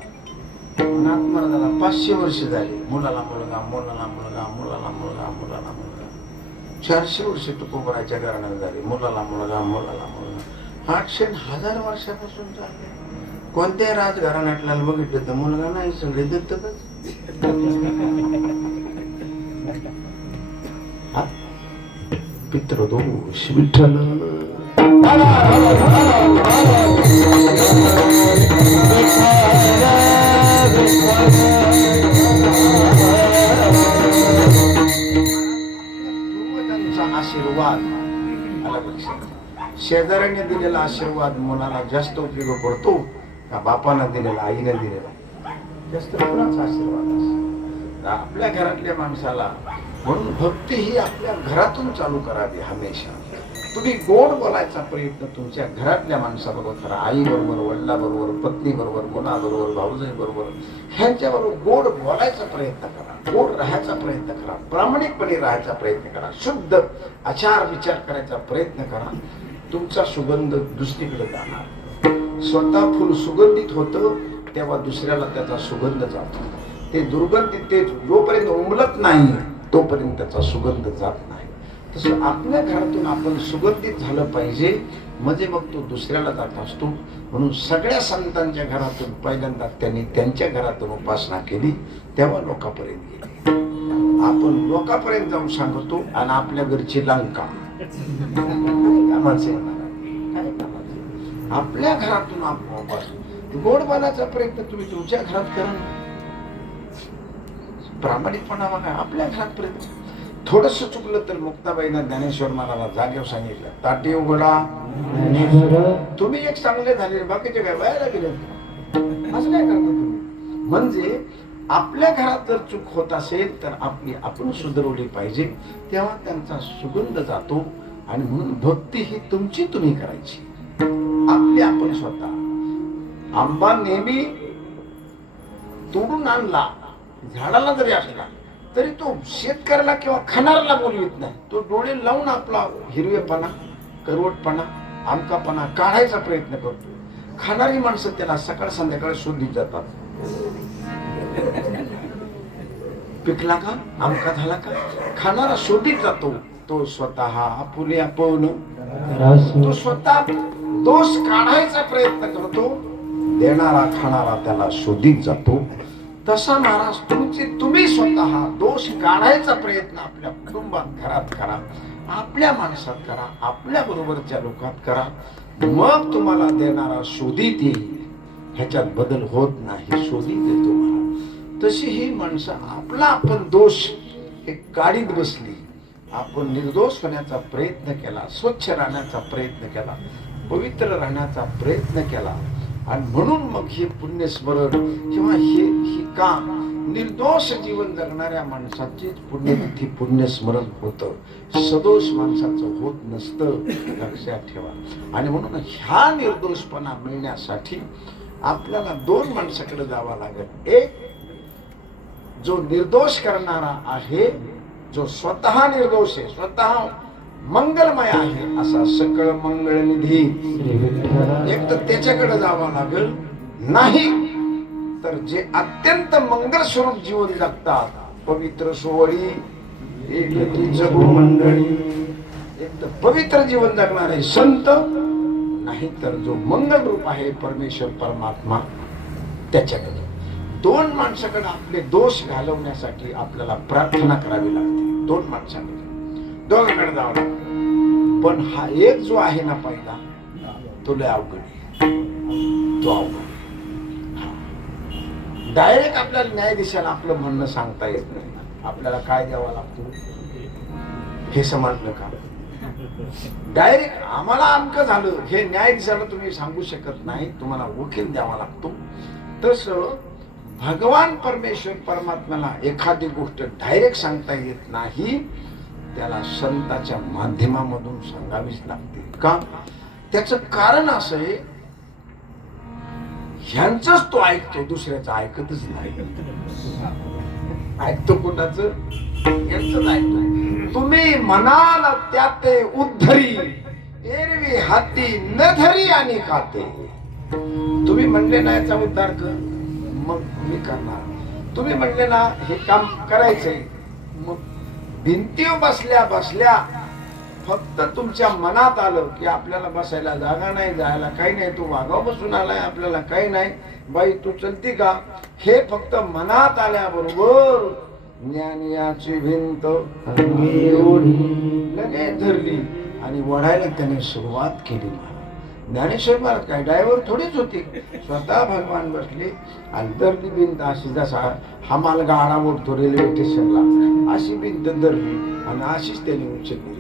नाथ महाराजाला 500 वर्ष झाली, मुलाला मुलगा, मुलाला मुलगा, मुलाला मुलगा, मुलाला मुलगा. 400 वर्ष तुकोबराच्या घराण्यात झाली, मुलाला मुलगा, मुलाला मुलगा. 800 आणि 1000 वर्षापासून चालले. कोणत्याही राजघराण्यातला बघितलं तर मुलगा नाही, सगळे दत्तकच. पितृदोष विठ्ठल. आशीर्वाद शेजाऱ्याने दिलेला आशीर्वाद मुलाला जास्त उपयोग पडतो का बापानं दिलेला, आईने दिलेला? जास्त कोणाचा आशीर्वाद असतो? आपल्या घरातल्या माणसाला. म्हणून भक्ती ही आपल्या घरातून चालू करावी हमेशा. तुम्ही गोड बोलायचा प्रयत्न तुमच्या घरातल्या माणसाबरोबर करा. आई बरोबर, वडिलाबरोबर, पत्नी बरोबर, मुलाबरोबर, भाऊजाई बरोबर, ह्यांच्याबरोबर गोड बोलायचा प्रयत्न करा. गोड राहायचा प्रयत्न करा. प्रामाणिकपणे राहायचा प्रयत्न करा. शुद्ध आचार विचार करायचा प्रयत्न करा. तुमचा सुगंध दुसरीकडे जाणार. स्वतः फुल सुगंधित होतं तेव्हा दुसऱ्याला त्याचा सुगंध जातो. ते दुर्गंधित, ते जोपर्यंत उमलत नाही तोपर्यंत त्याचा सुगंध जात नाही. तसं आपल्या घरातून आपण सुगंधित झालं पाहिजे, म्हणजे मग तो दुसऱ्याला जात असतो. म्हणून सगळ्या संतांच्या घरातून पहिल्यांदा त्यांनी त्यांच्या घरातून उपासना केली, तेव्हा लोकांपर्यंत गेली. आपण लोकांपर्यंत जाऊन सांगतो आणि आपल्या घरची लंका कामाचे. आपल्या घरातून आपण उपासना, गोड बोलायचा प्रयत्न तुम्ही तुमच्या घरात करा. प्रामाणिकपणा बघा आपल्या घरात प्रयत्न. थोडस चुकलं तर मुक्ताबाईंना ज्ञानेश्वर महाराजांना जागेवर सांगितलं, ताटी उघडा. तुम्ही एक चांगले झाले, बाकीचे काय बाहेर गेले, असं काय करता तुम्ही? म्हणजे आपल्या घरात जर चूक होत असेल तर आपली आपण सुधारवली पाहिजे, तेव्हा त्यांचा सुगंध जातो. आणि म्हणून भक्ती ही तुमची तुम्ही करायची, आपली आपण स्वतः. आंबा नेहमी तोडून आणला झाडाला जरी असला तरी तो शेतकऱ्याला किंवा खाणाऱ्याला बोलवित नाही. तो डोळे लावून आपला हिरवेपणा, करवटपणा, आमकापणा काढायचा प्रयत्न करतो. खाणारी माणसं त्याला सकाळ संध्याकाळ शोधित जातात. पिकला का, आमका झाला का, खाणारा शोधित जातो. तो स्वतः आपुले आपण, तो स्वतः दोष काढायचा प्रयत्न करतो. देणारा खाणारा त्याला शोधित जातो. तसा महाराज तुम्ही स्वतः दोष काढायचा प्रयत्न आपल्या कुटुंबात, घरात करा, आपल्या माणसात करा, आपल्या बरोबरच्या लोकात करा. मग तुम्हाला देणारा शोधित येईल. ह्याच्यात बदल होत नाही, शोधित येतो महाराज. तशी ही माणसं आपला आपण दोष हे काढीत बसली. आपण निर्दोष होण्याचा प्रयत्न केला, स्वच्छ राहण्याचा प्रयत्न केला, पवित्र राहण्याचा प्रयत्न केला. आणि म्हणून मग हे पुण्यस्मरण किंवा ही काम, निर्दोष जीवन जगणाऱ्या माणसाचीच पुण्यतिथी पुण्यस्मरण होतं, सदोष माणसाचं होत नसतं. लक्षात ठेवा. आणि म्हणून ह्या निर्दोषपणा मिळण्यासाठी आपल्याला दोन माणसाकडे जावं लागेल. एक जो निर्दोष करणारा आहे, जो स्वतः निर्दोष आहे, स्वतः मंगलमय आहे, असा सकळ मंगळ निधी, एक तर त्याच्याकडे जावं लागेल. नाही तर जे अत्यंत मंगल स्वरूप जीवन जगतात, पवित्र सोवळी एकती जगू मंडळी, एक तर पवित्र जीवन जगणारे संत, नाही तर जो मंगल रूप आहे परमेश्वर परमात्मा, त्याच्याकडे. दोन माणसाकडे आपले दोष घालवण्यासाठी आपल्याला प्रार्थना करावी लागते. दोन माणसाकडे, दोघांकडे जावं लागतं. पण हा एक जो आहे ना पहिला, तो लय अवघड आहे. तो अवघड. डायरेक्ट आपल्याला न्यायाधीशाला आपलं म्हणणं सांगता येत नाही. आपल्याला काय द्यावा लागतो हे समजलं का? डायरेक्ट आम्हाला आमकं झालं हे न्यायाधीशाला तुम्ही सांगू शकत नाही, तुम्हाला वकील द्यावा लागतो. तसं भगवान परमेश्वर परमात्म्याला एखादी गोष्ट डायरेक्ट सांगता येत नाही, त्याला संताच्या माध्यमामधून सांगावीच लागते. का? त्याचं कारण असं आहे, ह्यांचंच तो ऐकतो, दुसऱ्याचं ऐकतच नाही. ऐकतो कोणाचं? यांचंच ऐकतो. तुम्ही म्हणाल त्यात उद्धरी, एरवी हाती न धरी आणि खाते. तुम्ही म्हणले ना याचा उद्धार कर, मग मी करणार. तुम्ही म्हणले ना हे काम करायचंय, मग भिंतीवर बसल्या बसल्या फक्त तुमच्या मनात आलं की आपल्याला बसायला जागा नाही, जायला काही नाही, तू वागाव बसून आलाय, आपल्याला काही नाही, बाई तू चलती का, हे फक्त मनात आल्याबरोबर ज्ञानियाची भिंत लगेच धरली आणि वढायला त्याने सुरुवात केली. ज्ञानेश्वर महाराज काय ड्रायव्हर थोडीच होते, स्वतः भगवान बसले आणि धरली भिंत. अशी जसा हमाल गाडा मोडतो रेल्वे स्टेशनला, अशी भिंत धरली आणि अशीच त्याने उचलली.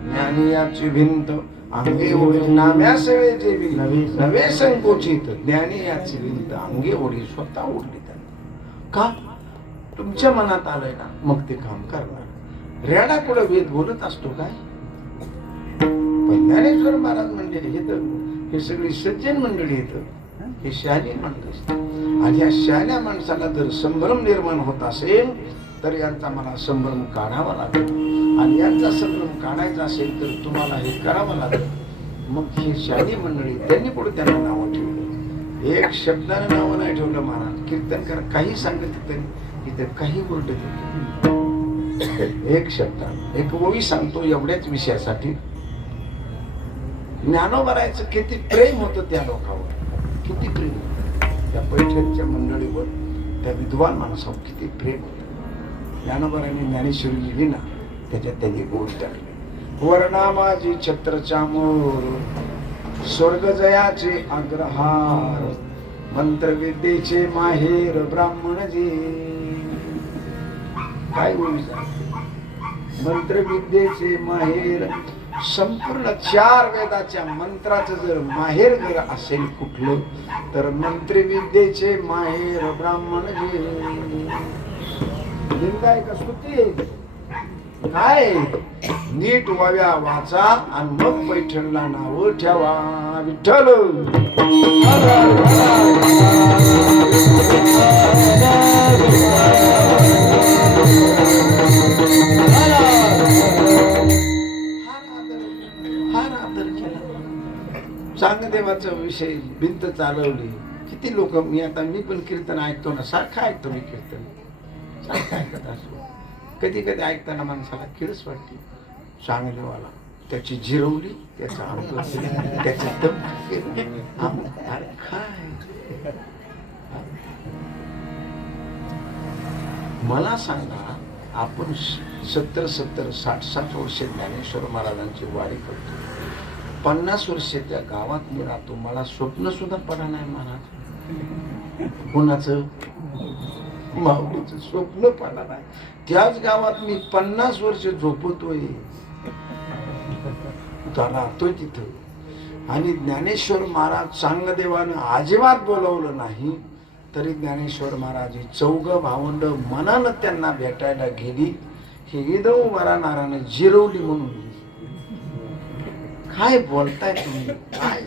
ज्ञानियाची भिंत अंगे ओढी नाम्या सवे जेवी नवे संकोचित, ज्ञानियाची भिंत अंगे ओढी स्वतः ओढली त्याने. का? तुमच्या मनात आलंय ना मग ते काम करणार. रेडा कुठं वेद बोलत असतो काय? ज्ञानेश्वर महाराज मंडळी येतं, हे सगळी सज्जन मंडळी येतं, हे शहाणी माणसं. आणि या शहाण्या माणसाला जर संभ्रम निर्माण होत असेल तर यांचा मला संभ्रम काढावा लागेल. आणि यांचा संभ्रम काढायचा असेल तर तुम्हाला हे करावं लागेल. मग ही शहाणी मंडळी त्यांनी पुढे त्यांना नावं ठेवलं. एक शब्दानं नावं नाही ठेवलं महाराज. कीर्तनकार काही सांगत तरी इथं काही बोलत होते. एक शब्द एक ओवी सांगतो एवढ्याच विषयासाठी. ज्ञानोबरायचं किती प्रेम होतं त्या लोकांवर, किती प्रेम होतं त्या पैठणच्या मंडळीवर, त्या विद्वान माणसावर किती प्रेम होतं. ज्ञानोबराने ज्ञानेश्वरी लिहिली ना त्याच्यात त्यांनी गोड टाकले. वर्णामाजी छत्रचा मोर, स्वर्ग जयाचे अग्रहार, मंत्रविद्येचे माहेर ब्राह्मण जे. काय बोलू? मंत्रविद्येचे माहेर, संपूर्ण 4 वेदाच्या मंत्राचं जर माहेर जर असेल कुठलं तर मंत्रविद्येचे माहेर ब्राह्मण जे. लिंगाय का स्तुती काय? नीट वाव्या वाचा आणि मग पैठणला नाव ठेवा. विठ्ठल चांगदेवाचा विषय भिंत चालवली. किती लोक मी पण कीर्तन ऐकतो ना, सारखं ऐकतो मी कीर्तन, सारखं ऐकत असतो. कधी कधी ऐकताना माणसाला किळस वाटते. चांगदेवाला त्याची जिरवली, त्याचा अनुभव त्याचा दम काय. मला सांगा, आपण 70-70, 60-60 वर्ष ज्ञानेश्वर महाराजांची वारी करतो. 50 वर्ष त्या गावात मी राहतो. मला स्वप्न सुद्धा पडा नाही महाराज. कोणाचं? माऊलीचं स्वप्न पडा नाही. त्याच गावात मी 50 वर्ष झोपतोय, राहतोय तिथं. आणि ज्ञानेश्वर महाराज चांगदेवानं अजिबात बोलवलं नाही तरी ज्ञानेश्वर महाराज ही 4 भावंड मनानं त्यांना भेटायला गेली. हे इदव वरानारानं जिरवली म्हणून. काय बोलताय तुम्ही? काय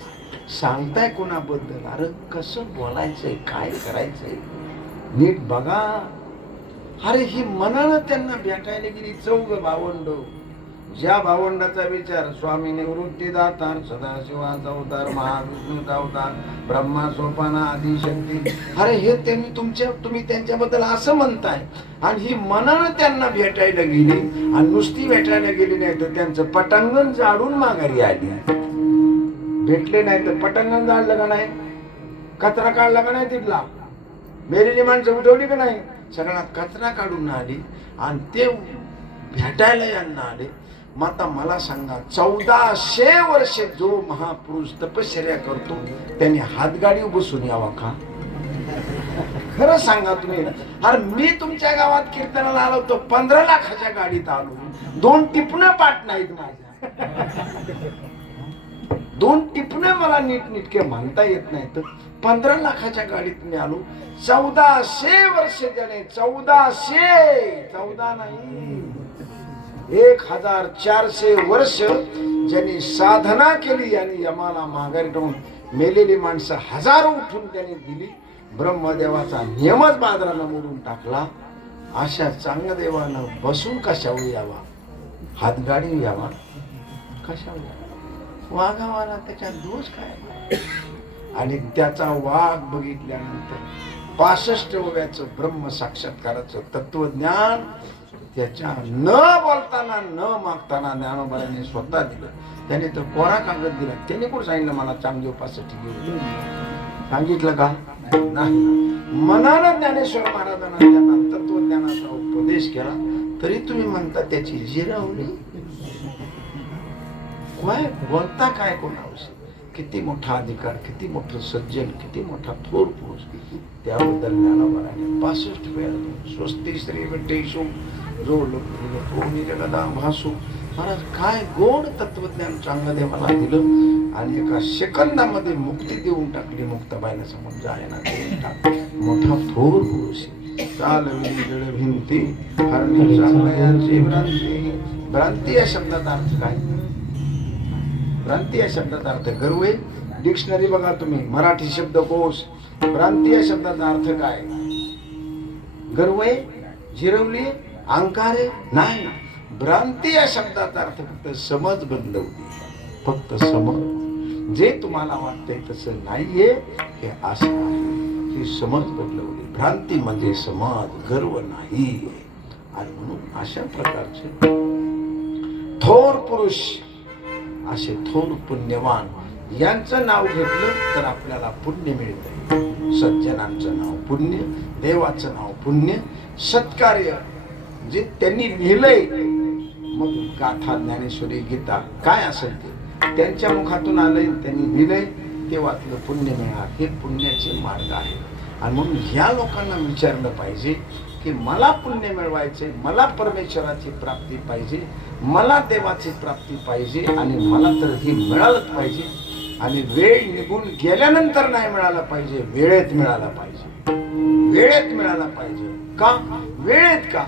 सांगताय कोणाबद्दल? अरे कसं बोलायचंय, काय करायचंय नीट बघा. अरे ही मनानं त्यांना भेटायला गेली 4 भावंड. ज्या भावंडाचा विचार स्वामी निवृत्तीदातार, सदाशिवाचा अवतार, महाविष्णूचा अवतार, ब्रह्मा सोपाना आदिशक्ती. अरे हे तुम्ही त्यांच्याबद्दल असं म्हणताय. आणि ही मनानं त्यांना भेटायला गेली आणि नुसती भेटायला गेली नाही तर त्यांचं पटांगण जाळून माघारी आली. भेटले नाही तर पटांगण जाळलं का नाही? कचरा काढला का नाही? तिथला मेलेली माणसं उठवली का नाही? सगळा कचरा काढून आली आणि ते भेटायला यांना आले. माता मला सांगा, 1400 वर्ष जो महापुरुष तपश्चर्या करतो त्याने हातगाडी बसून यावा का? खरं सांगा तुम्ही. अरे मी तुमच्या गावात कीर्तनाला आलो तो 15 लाखाच्या गाडीत आलो. 2 टिपणं पाठ नाहीत माझ्या. 2 टिपणं मला नीटके म्हणता येत नाही तर 15 लाखाच्या गाडीत मी आलो. 1400 वर्ष ज्याने 1400 नाही 1400 वर्ष ज्यांनी साधना केली आणि यमाला माघारी ठेवून मेलेली माणसं हजारो उठून त्यांनी दिली. ब्रह्मदेवाचा नियमच बाजाराला मोडून टाकला. अशा चांगदेवानं बसून कशावर यावा? हातगाडी यावा कशावर यावा? वाघावाला त्याचा दोष काय? आणि त्याचा वाघ बघितल्यानंतर 65 वयाचं ब्रह्म साक्षात्काराचं तत्वज्ञान त्याच्या न बोलताना न मागताना ज्ञानोबाने स्वतः दिलं. त्याने तर कोरा कागद दिला. त्याने कोण सांगितलं मला चांगदेवासाठी घेऊन? सांगितलं का? नाही. मनानं ज्ञानेश्वर महाराजांना त्यांना तत्वज्ञानाचा उपदेश केला तरी तुम्ही म्हणता त्याची जिरवली. काय बोलता काय कोणाविषयी? किती मोठा अधिकार, किती मोठं सज्जन, किती मोठा थोर पुरुष. त्याबद्दल ज्ञानोबाने 65 वेळा स्वस्ती श्री विठ्ठेशो जो लोकदा भासू. महाराज काय गोड तत्वज्ञान चांगदेवाला दिलं आणि एका सेकंदामध्ये मुक्ती देऊन टाकली. मुक्ताबाईला समोर जायना देऊन टाक. मोठा थोर पुरुष. चालविली जड भिंती हरणी चांगल्याची भ्रांती. भ्रांती या शब्दाचा अर्थ काय? भ्रांती या शब्दाचा अर्थ गर्व आहे. डिक्शनरी बघा तुम्ही, मराठी शब्दकोश. भ्रांती या शब्दाचा अर्थ काय? गर्व आहे, जिरवली, अहंकार आहे? नाही. भ्रांती या शब्दाचा अर्थ फक्त समज बदलवली. फक्त समज. जे तुम्हाला वाटतंय तसं नाहीये हे असं आहे. ही समज बदलवली. भ्रांती म्हणजे समज, गर्व नाही. आणि म्हणून अशा प्रकारचे थोर पुरुष, असे थोर पुण्यवान यांचं नाव घेतलं तर आपल्याला पुण्य मिळतं. सज्जनांचं नाव पुण्य, देवाचं नाव पुण्य, सत्कार्य जे त्यांनी लिहिलंय, मग गाथा, ज्ञानेश्वरी, गीता काय असेल ते त्यांच्या मुखातून आलंय, त्यांनी लिहिलंय, ते वाचलं, पुण्य मिळणार. हे पुण्याचे मार्ग आहे. आणि म्हणून ह्या लोकांना विचारलं पाहिजे की मला पुण्य मिळवायचे, मला परमेश्वराची प्राप्ती पाहिजे, मला देवाची प्राप्ती पाहिजे, आणि मला तर हे मिळालंच पाहिजे. आणि वेळ निघून गेल्यानंतर नाही मिळाला पाहिजे, वेळेत मिळाला पाहिजे. वेळेत मिळाला पाहिजे. का? वेळेत का?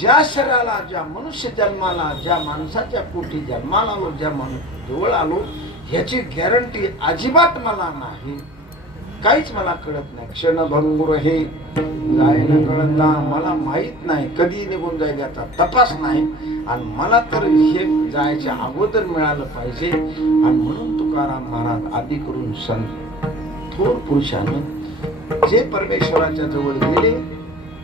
ज्या शरीराला, ज्या मनुष्य जन्माला, ज्या माणसाच्या पोटी जन्माला आलो, ज्या जवळ आलो, ह्याची गॅरंटी अजिबात मला नाही. काहीच मला कळत नाही. क्षणभंगुर हे जायला कळत, मला माहित नाही कधी निघून जाईल याचा तपास नाही. आणि मला तर हे जायच्या अगोदर मिळालं पाहिजे. आणि म्हणून तुकाराम महाराज आदी करून संत थोर पुरुषानं जे परमेश्वराच्या जवळ गेले,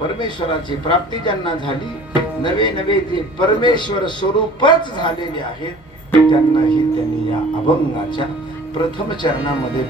परमेश्वराची प्राप्ती ज्यांना झाली, नवे नवे जे परमेश्वर स्वरूपच झालेले आहेत, त्यांनाही त्यांनी या अभंगाच्या प्रथम चरणामध्ये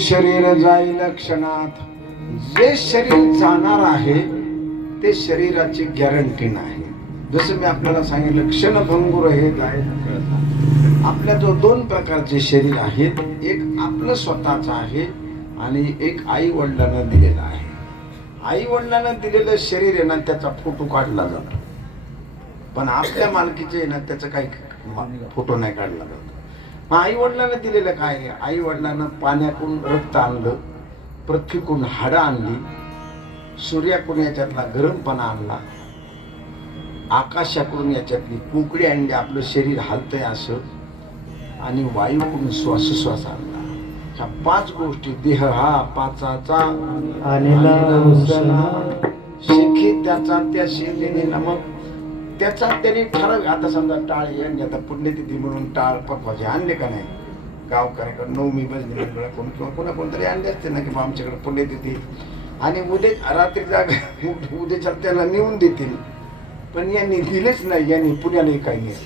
शरीर जाईल क्षणात. जे शरीर जाणार आहे ते शरीराची गॅरंटी नाही. जसं मी आपल्याला सांगितलं, क्षणभंगुर हे जायला कळत नाही. आपल्या जो दोन प्रकारचे शरीर आहेत, एक आपलं स्वतःचं आहे आणि एक आई वडिलांना दिलेलं आहे. आई वडिलांना दिलेलं शरीर आहे ना, त्याचा फोटो काढला जातो, पण आपल्या मालकीचे ना त्याचा काही फोटो नाही काढला जातो. आई वडिलांना दिलेलं काय आहे? आई वडिलांना पाण्याकडून रक्त आणलं, पृथ्वीकडून हाडं आणली, सूर्याकडून याच्यातला गरमपणा आणला, आकाशाकडून याच्यातली कुकडी आणली, आपलं शरीर हलतंय असं, आणि वायूकडून श्वासोश्वास आणला. ह्या 5 गोष्टी, देह हा पाचाचा आलेला उसना शेखी त्याचा त्या शेतीने नमक त्याचा त्याने ठराव. आता समजा टाळ यांनी आता पुण्यतिथी म्हणून टाळ पकवायचे आणले का नाही? गावकऱ्याकडे नवमी भजनी मंडळाकडून किंवा कोणा कोणतरी आणले असते ना की आमच्याकडे पुण्यतिथी, आणि उद्या रात्री उद्याच्या त्याला नेऊन देतील. पण यांनी दिलेच नाही, यांनी पुण्यालाही काही नाही.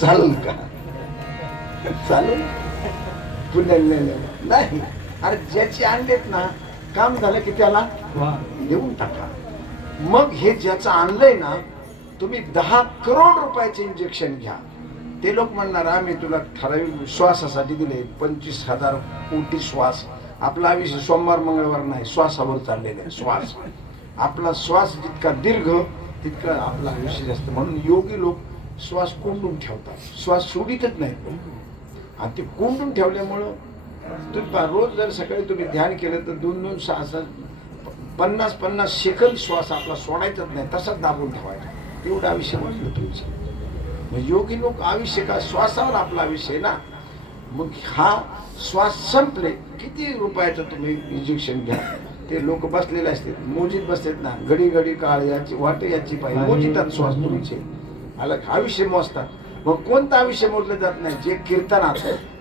चालेल का? चालेल? पुण्याला नाही. अरे ज्याचे आणलेत ना, काम झालं की त्याला देऊन टाका. मग हे ज्याचं आणलंय ना, तुम्ही 10 करोड रुपयाचे इंजेक्शन घ्या. ते लोक म्हणणार आम्ही तुला ठराविक श्वासासाठी दिले 25,000 कोटी श्वास. आपला आयुष्य सोमवार मंगळवार नाही, श्वासावर चाललेला आहे. श्वास, आपला श्वास जितका दीर्घ तितका आपला आयुष्य जास्त. म्हणून योगी लोक श्वास कोंडून ठेवतात, श्वास सोडितच नाही. आणि ते कोंडून ठेवल्यामुळं तुम्ही रोज जर सकाळी तुम्ही ध्यान केलं तर 2-2 6 50-50 सेकंद श्वास आपला सोडायचाच नाही, तसाच दाबून ठेवायचा. तेवढं आयुष्य वाटलं तुमचं. मग योगी लोक आयुष्य का श्वासावर आपला आयुष्य आहे ना. मग हा श्वास संपले, किती रुपयाचं तुम्ही इंजेक्शन घ्या, ते लोक बसलेले असतात, मोजीत बसतात ना, घडी घडी काळ याची वाट याची पाहिजे, मोजितात श्वास तुमचे अलग आयुष्य मोजतात. मग कोणतं आयुष्य मोजलं जात नाही? जे कीर्तनात,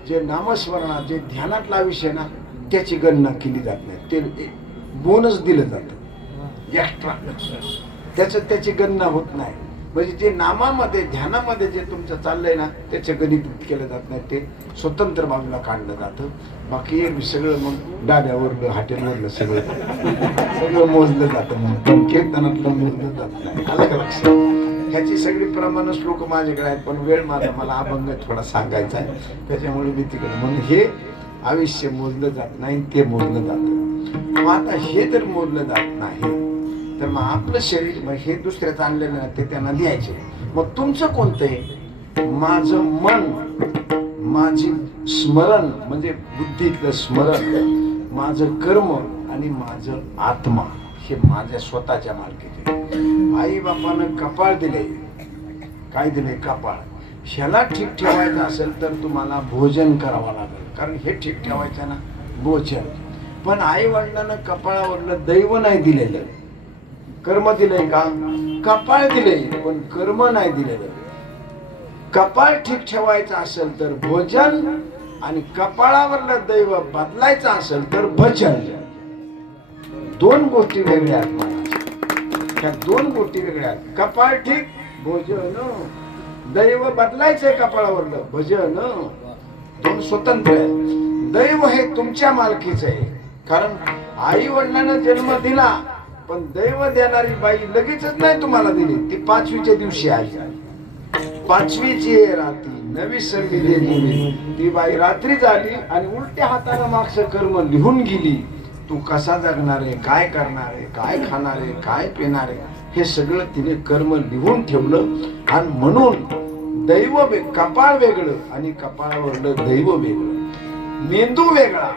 जे नामस्मरणात, जे ध्यानातलं आयुष्य ना, त्याची गणना केली जात नाही. ते बोनस दिलं जातं एक्स्ट्रा, त्याची गणना होत नाही. म्हणजे जे नामामध्ये ध्यानामध्ये जे तुमचं चाललंय ना, त्याचे गणित केलं जात नाही, ते स्वतंत्र बाजूला काढलं जातं. बाकी सगळं मग डाब्यावरलं हॉटेलवरलं सगळं मोजलं जातं. मग पण कीर्तनातलं मोजलं जात नाही. अलग लक्षात. ह्याची सगळी प्रमाण श्लोक माझ्याकडे आहेत, पण वेळ मला अभंग थोडा सांगायचा आहे, त्याच्यामुळे मी तिकडे. म्हणून हे आयुष्य मोजलं जात नाही, ते मोजलं जातं. मग आता हे जर मोजलं जात नाही तर मग आपलं शरीर, मग हे दुसऱ्याचं आणलेलं नाही ते त्यांना द्यायचे. मग तुमचं कोणतं आहे? माझं मन, माझी स्मरण म्हणजे बुद्धीतलं स्मरण, माझं कर्म आणि माझं आत्मा, हे माझ्या स्वतःच्या मालकीचे. आई बापानं कपाळ दिले. काय दिले? कपाळ. ह्याला ठीक ठेवायचं असेल तर तुम्हाला भोजन करावं लागेल, कारण हे ठीक ठेवायचं ना, भोजन. पण आई वडिलांना कपाळावरलं दैव नाही दिलेलं, कर्म दिलंय का? कपाळ दिले पण कर्म नाही दिलेलं. कपाळ ठीक ठेवायचं असेल तर भोजन, आणि कपाळावरलं दैव बदलायचं असेल तर भजन. 2 गोष्टी वेगळ्या आहेत. ह्या 2 गोष्टी वेगळ्या आहेत. कपाळ ठीक, भोजन. दैव बदलायचंय कपाळावरलं, भजन. 2 स्वतंत्र आहेत. दैव हे तुमच्या मालकीचं आहे, कारण आई वडिलांना जन्म दिला, पण दैव देणारी बाई लगेचच नाही तुम्हाला दिली. ती 5वीच्या दिवशी आली. 5वीची रात्री नवी संविधे दिली. ती बाई रात्री झाली आणि उलट्या हाताने मागचं कर्म लिहून गेली. तू कसा जगणार आहे, काय करणार आहे, काय खाणार आहे, काय पिणार आहे, हे सगळं तिने कर्म लिहून ठेवलं. आणि म्हणून दैव कपाळ वेगळं आणि कपाळावरलं दैव वेगळं. मेंदू वेगळा,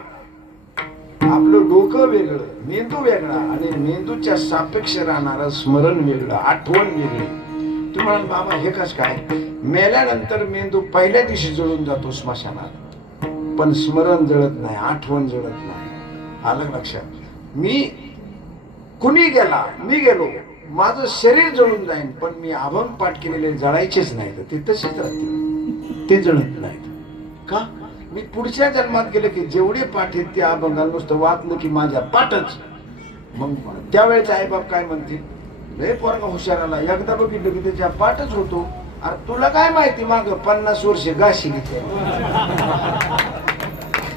आपलं डोकं वेगळं, मेंदू वेगळा, आणि मेंदूच्या सापेक्ष राहणारं स्मरण वेगळं, आठवण वेगळी. तुम्हाला बाबा हे कसं काय? मेल्यानंतर मेंदू पहिल्या दिवशी जळून जातो स्मशानात, पण स्मरण जळत नाही, आठवण जळत नाही. अलग लक्षात. कुणी गेला, मी गेलो, माझं शरीर जळून जाईल, पण मी अभंग पाठ केलेले जळायचेच नाही, ते तसेच राहतील, ते जळत नाहीत. का? मी पुढच्या जन्मात गेले की जेवढे पाठ आहेत ते अभंगाला नुसतं वाचलं की माझ्या पाठच. मग त्यावेळेस आईबाप काय म्हणतील? लय पोरगा हुशाराला, एकदा बघितलं की त्याच्या पाठच होतो. अरे तुला काय माहिती माग 50 वर्ष गाशी घेते,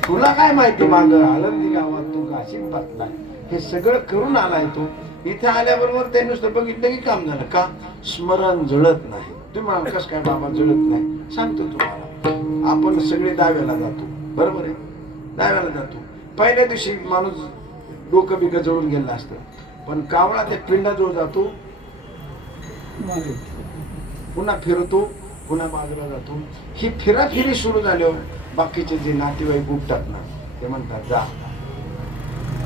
तुला काय माहिती माग आळंदी गावात तू गाशी बसलाय, हे सगळं करून आलाय तू. इथे आल्याबरोबर ते नुसतं बघितलं की काम झालं. का? स्मरण जळत नाही. तुम्ही म्हणाल कसं काय बाबा जळत नाही? सांगतो तुम्हाला. आपण सगळे दाव्याला जातो, बरोबर आहे? दाव्याला जातो. पहिल्या दिवशी माणूस डोकं बिकं जळून गेलं असतं, पण कावळा त्या पिंडाजवळ जातो, पुन्हा फिरतो, पुन्हा बाजूला जातो. ही फिराफिरी सुरू झाल्यावर बाकीचे जे नातेवाईक उठतात ना, ते म्हणतात जा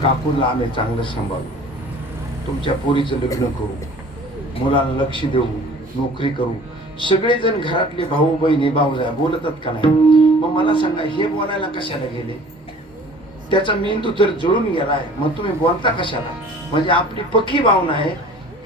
काकूला आम्ही चांगलं सांभाळू, तुमच्या पोरीचं लग्न करू, मुलाला लक्ष देऊ, नोकरी करू. सगळेजण घरातले भाऊ बहिणी भाऊजाया बोलतात का नाही? मग मला सांगा, हे बोलायला कशाला गेले? त्याचा मेंदू तर जळून गेलाय, मग तुम्ही बोलता कशाला? म्हणजे आपली पक्की भावना आहे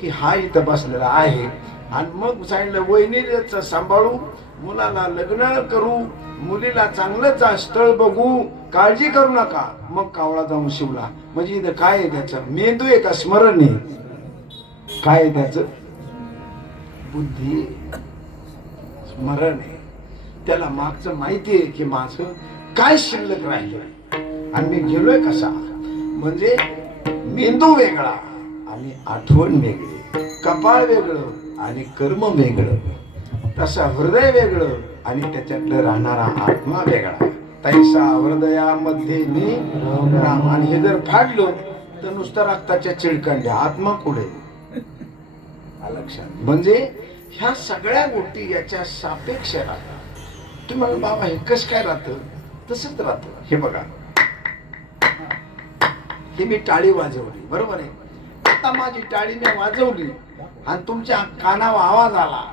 की हा इथं बसलेला आहे, आणि मग सांगितलं वहिनीचं सांभाळू, मुलाला लग्न करू, मुलीला चांगलं स्थळ बघू, काळजी करू नका. मग कावळा जाऊन शिवला. म्हणजे इथं काय आहे? त्याचं मेंदू आहे का स्मरण आहे? काय आहे त्याचं? बुद्धी, स्मरण आहे. त्याला मागचं माहिती आहे की माझं काय शिल्लक राहिलं आणि मी गेलोय कसा. म्हणजे मेंदू वेगळा आणि आठवण वेगळी, कपाळ वेगळं आणि कर्म वेगळं, तसा हृदय वेगळं आणि त्याच्यातलं राहणारा आत्मा वेगळा. तैसा हृदयामध्ये मी राम. आणि हे जर फाडलं तर नुसतं रक्ताच्या चिळकांड्या, आत्मा कुठे? लक्षात. म्हणजे ह्या सगळ्या गोष्टी याच्या सापेक्ष राहतात. तुम्हाला बाबा हे कसं काय राहतं? तसंच राहतं. हे बघा, ही मी टाळी वाजवली, बरोबर आहे? आता माझी टाळी मी वाजवली आणि तुमच्या कानावर आवाज आला.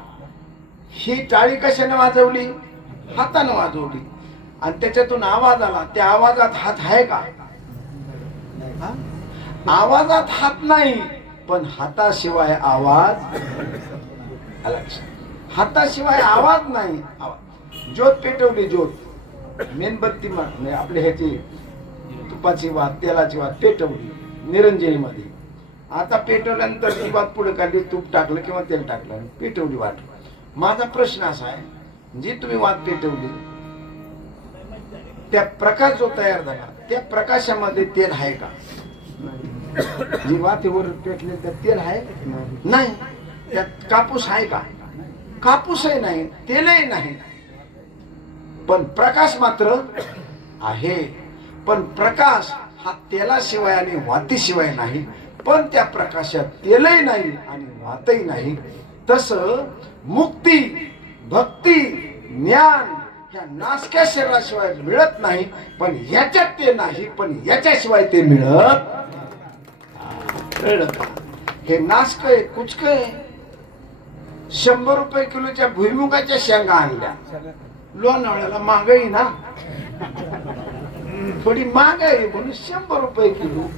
ही टाळी कशाने वाजवली? हाताने वाजवली. आणि त्याच्यातून आवाज आला. त्या आवाजात हात आहे का? आवाजात हात नाही, पण हाताशिवाय आवाज. हाताशिवाय आवाज नाही. ज्योत पेटवली, ज्योत मेणबत्ती आपल्या ह्याची तुपाची वात, तेलाची वात पेटवली निरंजनीमध्ये. आता पेटवल्यानंतर ती वात पुढे काढली, तूप टाकलं किंवा तेल टाकलं, पेटवली वाट. माझा प्रश्न असा आहे, जी तुम्ही वात पेटवली, त्या प्रकाश जो तयार झाला, त्या प्रकाशामध्ये तेल आहे का? जी वातीवर पेटले त्यात तेल आहे? नाही. त्यात कापूस आहे का? कापूसही नाही, तेलही नाही, पण प्रकाश मात्र आहे. पण प्रकाश हा तेलाशिवाय आणि वातीशिवाय नाही, पण त्या प्रकाशात तेलही नाही आणि वातही नाही. तसं मुक्ती, भक्ती, ज्ञान ह्या नासक्या शरीराशिवाय मिळत नाही, पण याच्यात ते नाही, पण याच्याशिवाय ते मिळत. कळलं का? हे नासक आहे, कुचक आहे. 100 रुपये किलोच्या भुईमुगाच्या शेंगा आणल्या. लोणावळ्याला महागाई ना, थोडी महागाई म्हणून 100 रुपये किलो.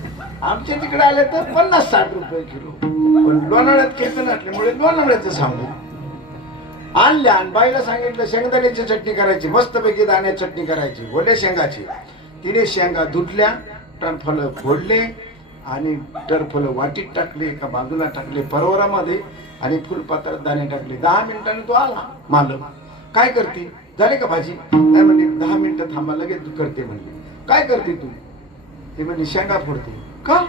आमच्या तिकडे आले तर 50-60 रुपये किलो. पण लोणावळ्यात कीर्तन असल्यामुळे लोणावळ्याचं सांगू. आणल्या आणि बाईला सांगितलं शेंगदाण्याची चटणी करायची, मस्तपैकी दाण्या चटणी करायची, ओल्या शेंगाची. तिने शेंगा धुतल्या, टरफलं फोडले आणि टरफलं वाटीत टाकले, एका बाजूला टाकले परोवरामध्ये, आणि फुलपात्रात दाणे टाकले. 10 मिनिटांनी तो आला मालक. काय करते? झाले का भाजी? नाही म्हणली, 10 मिनिटं थांबा, लगेच करते म्हणली. काय करते तू? ते म्हणली शेंगा फोडते. का?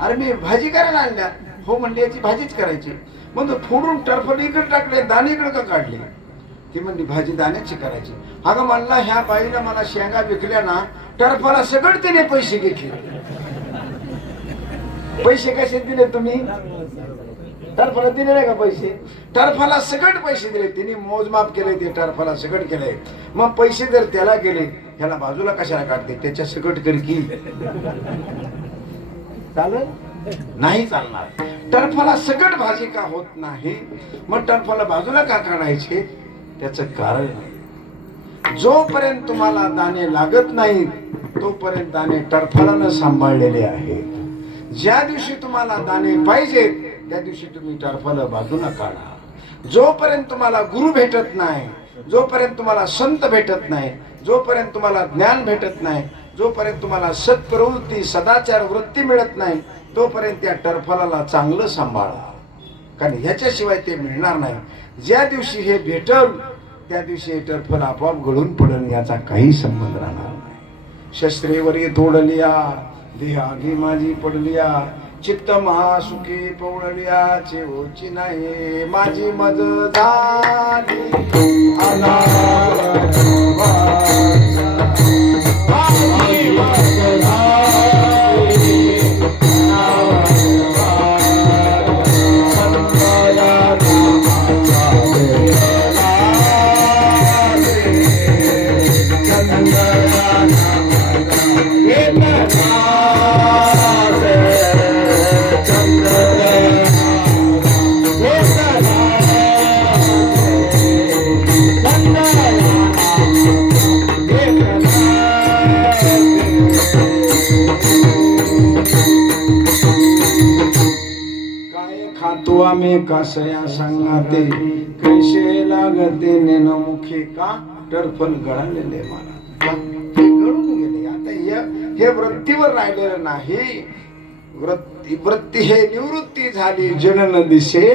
अरे मी भाजी करायला आणल्या. हो म्हणली, याची भाजीच करायची. मग फोडून टरफल इकडे टाकले, दाणे इकडे का काढले? ती म्हणली भाजी दाण्याची करायची. अगं म्हणला, ह्या बाईला मला शेंगा विकल्या ना, टरफला सगळं तिने पैसे घेतले. पैसे कसे दिले तुम्ही? टरफला दिले नाही का पैसे? टरफला सगळं पैसे दिले तिने, मोजमाप केले, ते टरफला सगळं केलंय. मग पैसे जर त्याला गेले, ह्याला बाजूला कशाला काढते? त्याच्या सगळं कर की चालेल? नाही चालणार. टरफला सगळं भाजी का होत नाही? मग टरफला बाजूला का काढायचे? त्याचं कारण आहे, जोपर्यंत तुम्हाला दाणे लागत नाहीत तोपर्यंत दाणे टरफलानं सांभाळलेले आहेत. ज्या दिवशी तुम्हाला दाणे पाहिजेत त्या दिवशी तुम्ही टरफलं बाजूला काढा. जोपर्यंत तुम्हाला गुरु भेटत नाही, जोपर्यंत तुम्हाला संत भेटत नाही, जोपर्यंत तुम्हाला ज्ञान भेटत नाही, जोपर्यंत तुम्हाला सत्प्रवृत्ती, सदाचार वृत्ती मिळत नाही, तोपर्यंत त्या टरफलाला चांगलं सांभाळा, कारण ह्याच्याशिवाय ते मिळणार नाही. ज्या दिवशी हे भेटल त्या दिवशी हे टरफल आपोआप गळून पडल, याचा काही संबंध राहणार नाही. शस्त्रेवरी तोडलिया, देहागी माझी पडलिया, चित्त महासुखी पवळलियाचे होची नाही, माझी मज झाली तू आम्ही कसया सांगाते कैसे लागते नेन मुखे का टरफल गळालेले मला हे गळून गेले. आता हे वृत्तीवर राहिलेलं नाही. वृत्ती हे निवृत्ती झाली जनन दिसे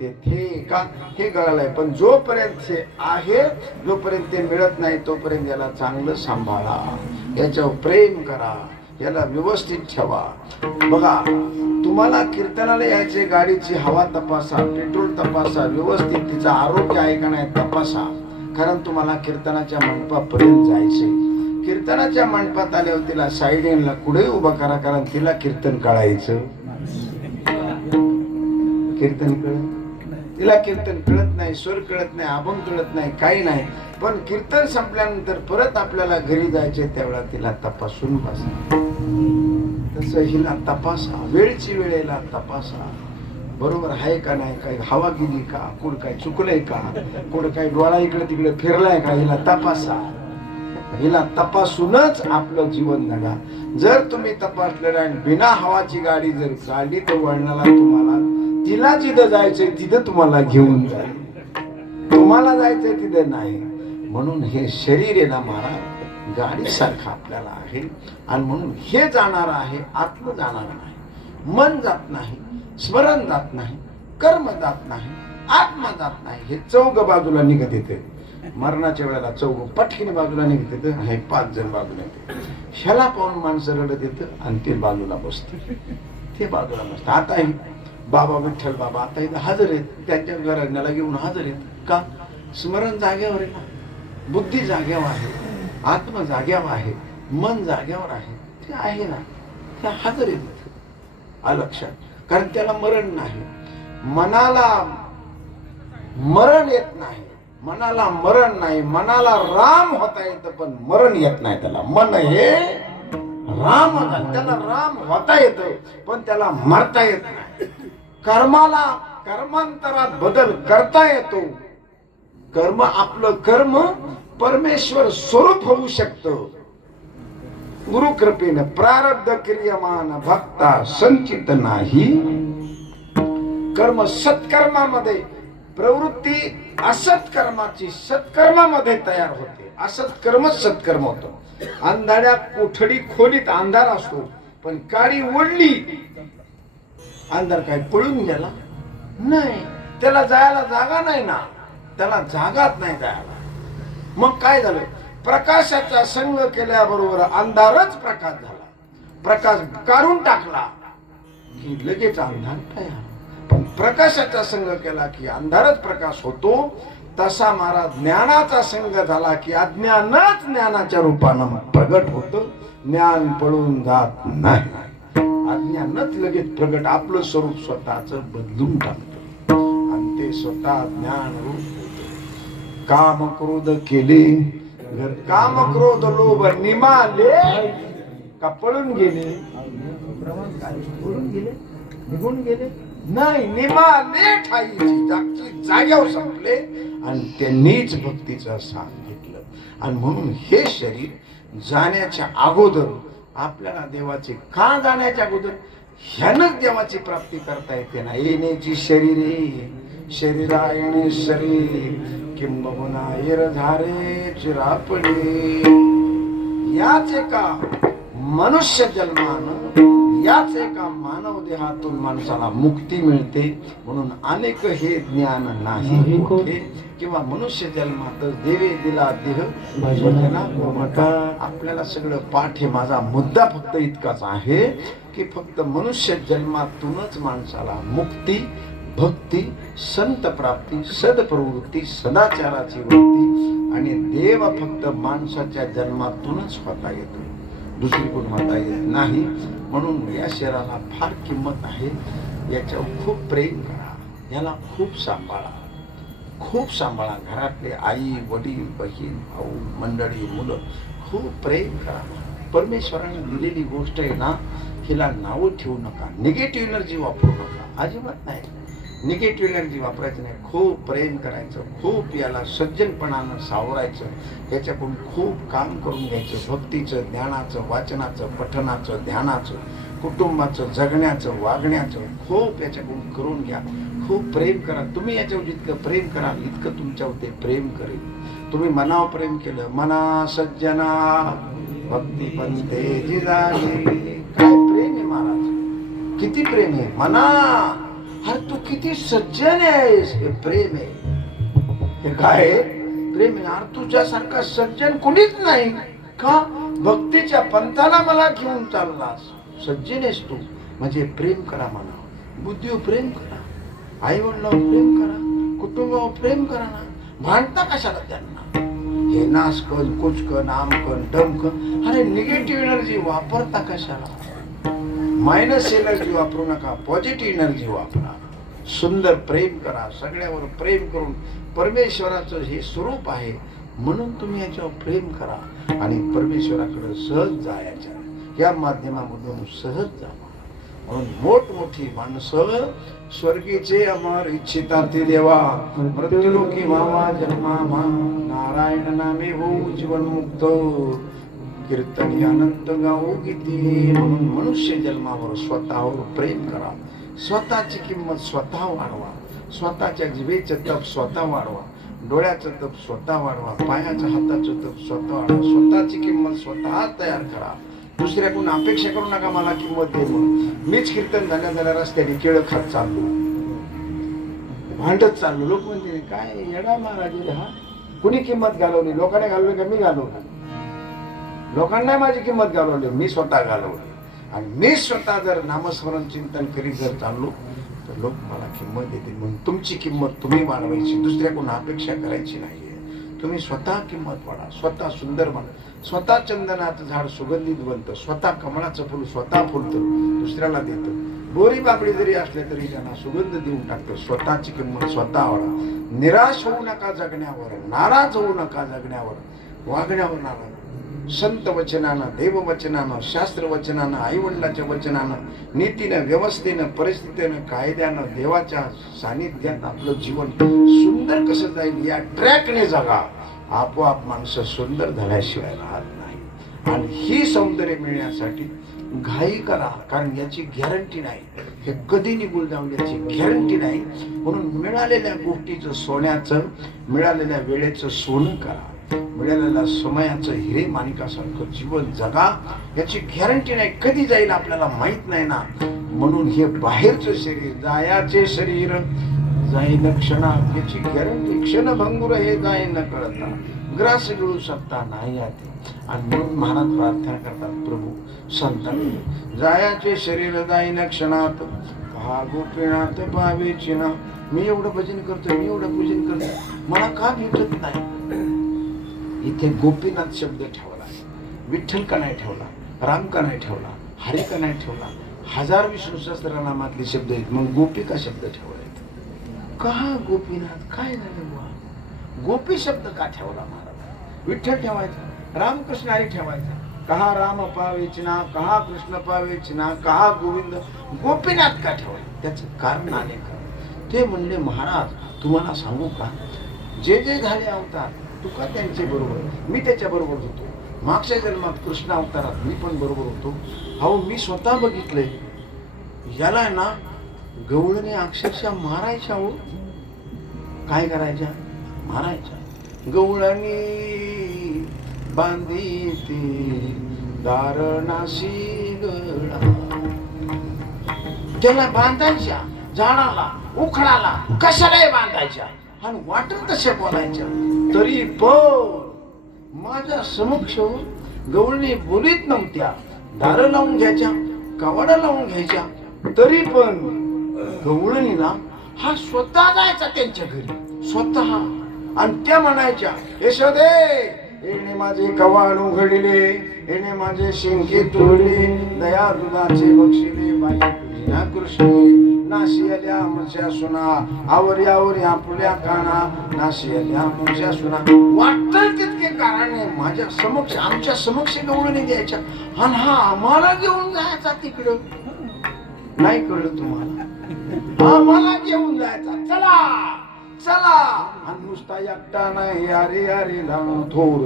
तेथे का हे गळालंय. पण जोपर्यंत हे आहे, जोपर्यंत ते मिळत नाही तोपर्यंत याला चांगलं सांभाळा, याच्यावर प्रेम करा, याला व्यवस्थित ठेवा. बघा, तुम्हाला कीर्तनाला यायचे, गाडीची हवा तपासा, पेट्रोल तपासा, व्यवस्थित तिचं आरोग्य आहे का नाही तपासा. कारण तुम्हाला कीर्तनाच्या मंडपापर्यंत जायचे. कीर्तनाच्या मंडपात आल्यावर तिला साईडला कुठे उभा करा, कारण तिला कीर्तन कळायचं. कीर्तन कळत तिला, कीर्तन कळत नाही, स्वर कळत नाही, अभंग कळत नाही, काही नाही. पण कीर्तन संपल्यानंतर परत आपल्याला घरी जायचे, त्यावेळेला तिला तपासून बसा. तसं हिला तपासा, वेळची वेळेला तपासा, बरोबर आहे का नाही, काही हवा गेली का, कुठं काय चुकलंय का, कुठं काही डोळा इकडे तिकडे फिरलाय का, हिला तपासा. हिला तपासूनच आपलं जीवन जगा. जर तुम्ही तपासलेलं आणि बिना हवाची गाडी जर काढली तर वळणाला तुम्हाला तिला जिथं जायचंय तिथं तुम्हाला घेऊन जाईल, तुम्हाला जायचंय तिथं नाही. म्हणून हे शरीर आहे ना महाराज, गाडीसारखं आपल्याला आहे. आणि म्हणून हे जाणार आहे, आत्म जाणार नाही, मन जात नाही, स्मरण जात नाही, कर्म जात नाही, आत्मा जात नाही. हे चौघ बाजूला निघत येते. मरणाच्या वेळेला चौघ पटकीने बाजूला निघत येतं, हे 5 जण बाजूला येते. ह्याला पाहून माणसं रडत येतं आणि ते बाजूला बसते, ते बाजूला बसतं. आता बाबा विठ्ठल बाबा आता इथं हजर आहेत, त्यांच्या घराण्याला घेऊन हजर आहेत का, स्मरण जाग्यावर आहे ना, बुद्धी जाग्यावर आहे, आत्मा जाग्यावर आहे, मन जाग्यावर आहे, ते आहे ना, ते हजर आहेत. लक्षात, कारण त्याला मरण नाही. मनाला मरण येत नाही, मनाला मरण नाही. मनाला राम होता येतं पण मरण येत नाही त्याला. मन हे राम, त्याला राम होता येतं पण त्याला मरता येत नाही. कर्माला कर्मांतरात बदल करता येतो. कर्म, आपलं कर्म परमेश्वर स्वरूप होऊ शकतं. गुरु कृपेने प्रारब्ध क्रियमान भक्ता संचित नाही. कर्म सत्कर्मामध्ये प्रवृत्ती असत्कर्माची सत्कर्मामध्ये तयार होते. असत कर्मच सत्कर्म होतं. अंधाऱ्या कोठडी खोलीत अंधार असतो, पण काडी ओढली, अंधार काय पळून गेला नाही, त्याला जायला जागा नाही ना, त्याला जागाच नाही जायला. मग काय झालं, प्रकाशाचा संग केल्याबरोबर अंधारच प्रकाश झाला. प्रकाश काढून टाकला की लगेच अंधार तयार. पण प्रकाशाचा संग केला की अंधारच प्रकाश होतो. तसा महाराज ज्ञानाचा संग झाला की अज्ञानच ज्ञानाच्या रूपानं प्रगट होतं. ज्ञान पळून जात नाही, अज्ञानच लगेच प्रगट आपलं स्वरूप स्वतःच बदलून टाकतं आणि ते स्वतः ज्ञान रूप होतं. काम क्रोध केले, काम क्रोध लोभ निमाले का पळून गेले, पळून गेले, निघून गेले नाही, निमाले ठाईची जागची जाग्यावर संपले आणि त्यांनीच भक्तीचं स्थान घेतलं. आणि म्हणून हे शरीर जाण्याच्या अगोदर आपल्याला देवाचे का जाण्याच्या अगोदर ह्यानंच देवाची प्राप्ती करता येते ना. येण्याची शरीरे शरीरा येणे शरीर किंबहुना येर झारे चिरापडे. याच एका मनुष्य जन्मानं, याच एका मानव देहातून माणसाला मुक्ती मिळते. म्हणून अनेक हे ज्ञान नाही होते किंवा मनुष्य जन्मातच देवे दिला देह भजना गोमटा. आपल्याला सगळं पाठ हे माझा मुद्दा फक्त इतकाच आहे की फक्त मनुष्य जन्मातूनच माणसाला मुक्ती, भक्ती, संत प्राप्ती, सदप्रवृत्ती, सदाचाराची वृत्ती आणि देव फक्त माणसाच्या जन्मातूनच होता येतो, दुसरी कोण होता येत नाही. म्हणून या शरीराला फार किंमत आहे. याच्यावर खूप प्रेम करा, याला खूप सांभाळा, खूप सांभाळा. घरातले आई वडील बहीण भाऊ मंडळी मुलं खूप प्रेम करा. परमेश्वराने दिलेली गोष्ट आहे ना, हिला नावं ठेवू नका, निगेटिव्ह एनर्जी वापरू नका, अजिबात नाही. निगेटिव्ह एनर्जी वापरायची नाही. खूप प्रेम करायचं, खूप याला सज्जनपणानं सावरायचं, ह्याच्याकडून खूप काम करून घ्यायचं. भक्तीचं, ज्ञानाचं, वाचनाचं, पठणाचं, ध्यानाचं, कुटुंबाचं, जगण्याचं, वागण्याचं खूप याच्याकडून करून घ्या. खूप प्रेम करा. तुम्ही याच्यावर जितकं प्रेम कराल इतकं तुमच्यावर ते प्रेम करेल. तुम्ही मनावर प्रेम केलं, मना सज्जना भक्ती पंते जिजाली. काय प्रेम आहे महाराज, किती प्रेम आहे मना. अरे तू किती सज्जन आहेस, हे प्रेम आहे. हे काय आहे? प्रेम आहे. अरे तुझ्यासारखा सज्जन कुणीच नाही का, भक्तीच्या पंथाला मला घेऊन चाललास, सज्जन आहेस तू. म्हणजे प्रेम करा म्हणा, बुद्धीवर प्रेम करा, आई वडिलांवर प्रेम करा, कुटुंबावर प्रेम करा ना. भांडता कशाला त्यांना? हे नासकन, कुचकन, आमकन, डमकन. अरे निगेटिव्ह एनर्जी वापरता कशाला? मायनस एनर्जी वापरू नका, पॉझिटिव्ह एनर्जी वापरा. सुंदर प्रेम करा, सगळ्यावर प्रेम करून. परमेश्वराचं हे स्वरूप आहे म्हणून तुम्ही याच्यावर प्रेम करा आणि परमेश्वराकडे सहज जायच्या. या माध्यमामधून सहज जावा. म्हणून मोठमोठी माणसं स्वर्गीचे अमर इच्छिता ते देवा, मृत्युलोकी व्हावा जन्मामा, नारायण नामे होऊ जीवन मुक्त, कीर्तनी अनंत गाऊ किती. म्हणून मनुष्य जन्मावर स्वतःवर प्रेम करा. स्वतःची किंमत स्वतः वाढवा. स्वतःच्या जिभेचं तप स्वतः वाढवा, डोळ्याचं तप स्वतः वाढवा, पायाचं हाताचं तप स्वतः वाढवा. स्वतःची किंमत स्वतः तयार करा. दुसऱ्याकडून अपेक्षा करू नका मला किंमत दे म्हणून. मीच कीर्तन झाल्या रस्त्याने केळं खात चाललो, भांडत चाललो. लोक म्हणते काय येडा महाराज हा, कुणी किंमत घालवली? लोकांनी घालवली का मी घालवली? लोकांना माझी किंमत घालवली, मी स्वतः घालवली. आणि मी स्वतः जर नामस्मरण चिंतन करीत जर चाललो तर लोक मला किंमत देतील. म्हणून तुमची किंमत तुम्ही वाढवायची, दुसऱ्याकडून अपेक्षा करायची नाहीये. तुम्ही स्वतः किंमत वाढा, स्वतः सुंदर बना. स्वतः चंदनाचं झाड सुगंधित बनतं, स्वतः कमळाचं फुल स्वतः फुलतं, दुसऱ्याला देतं. बोरी बाबडी जरी असले तरी त्यांना सुगंध देऊन टाकतं. स्वतःची किंमत स्वतः वाढा. निराश होऊ नका जगण्यावर, नाराज होऊ नका जगण्यावर, वागण्यावर नाराज. संत वचनानं, देववचनानं, शास्त्र वचनानं, आईवडिलाच्या वचनानं, नीतीनं, व्यवस्थेनं, परिस्थितीनं, कायद्यानं, देवाच्या सानिध्यात आपलं जीवन सुंदर कसं जाईल या ट्रॅकने जगा. आपोआप माणसं सुंदर झाल्याशिवाय राहत नाही. आणि ही सौंदर्य मिळण्यासाठी घाई करा, कारण याची गॅरंटी नाही. हे कधी निघून जाऊन याची गॅरंटी नाही. म्हणून मिळालेल्या गोष्टीचं, सोन्याचं, मिळालेल्या वेळेचं सोनं करा. मिळालेल्या समयाचं हिरे माणिकासारखं जीवन जगा. याची गॅरंटी नाही, कधी जाईल आपल्याला माहित नाही ना. म्हणून हे बाहेरचं शरीर, जायाचे शरीर जाईन क्षणा, याची गॅरंटी. क्षणभंगुर हे जाईन न कळता, ग्रास मिळू शकता नाही आते. आणि म्हणून महाराज प्रार्थना करतात प्रभू संतांनी, जायाचे शरीर जाईन क्षणात, पहा गोपीनाथ पावे चिना. मी एवढं भजन करतो, मी एवढं पूजन करतो, मला का भेटत नाही? इथे गोपीनाथ शब्द ठेवला, विठ्ठल का नाही ठेवला, राम का नाही ठेवला, हरी का नाही ठेवला? हजार विष्णू सहस्त्रनामातले शब्द आहेत, मग गोपी का शब्द ठेवला? का गोपीनाथ काय झालं बुवा? गोपी शब्द का ठेवला महाराज? विठ्ठल ठेवायचा, रामकृष्ण हरी ठेवायचा. कहा राम पावेचना, कहा कृष्ण पावेचना, कहा गोविंद, गोपीनाथ का ठेवायचं? त्याचं कारण अनेक. ते म्हणले महाराज तुम्हाला सांगू का, जे जे झाले अवतार तुका त्यांचे बरोबर, मी त्याच्या बरोबर होतो. मागच्या जन्मात कृष्ण अवतारात मी पण बरोबर होतो. अहो मी स्वतः बघितलंय, याला ना गवळणी अक्षरशः मारायच्या. हो काय करायच्या? मारायच्या. गवळणी बांधी ती दारणाशी गळा, त्याला बांधायच्या, झाडाला, उखडाला, कशालाही बांधायच्या आणि वाटत तशा बोलायच्या. तरी पण माझ्या समक्ष गवळणी बोलीत नव्हत्या. दारं लावून घ्यायच्या, कवाडा लावून घ्यायच्या, तरी पण गवळणीला हा स्वतः जायचा त्यांच्या घरी स्वतः. आणि त्या म्हणायच्या, यशोदे येणे माझे कवाड उघडले, येणे माझे शिंके तोडले, दया दुधाचे बक्षिले, बाई तुझी ना कृष्णे, नाशी आल्या आमच्या सुना, आवरी आवरी आपुल्या काना, नाशी आल्या आमच्या सुना. वाटतं तितके कारणे माझ्या समक्ष, आमच्या समक्ष गवळणी द्यायच्या आणि हा आम्हाला घेऊन जायचा तिकडं. नाही कळलं तुम्हाला? आम्हाला घेऊन जायचा. म्हणायचा, चला चला. आणि नुसता एकटा नाही, अरे अरे लावून थोर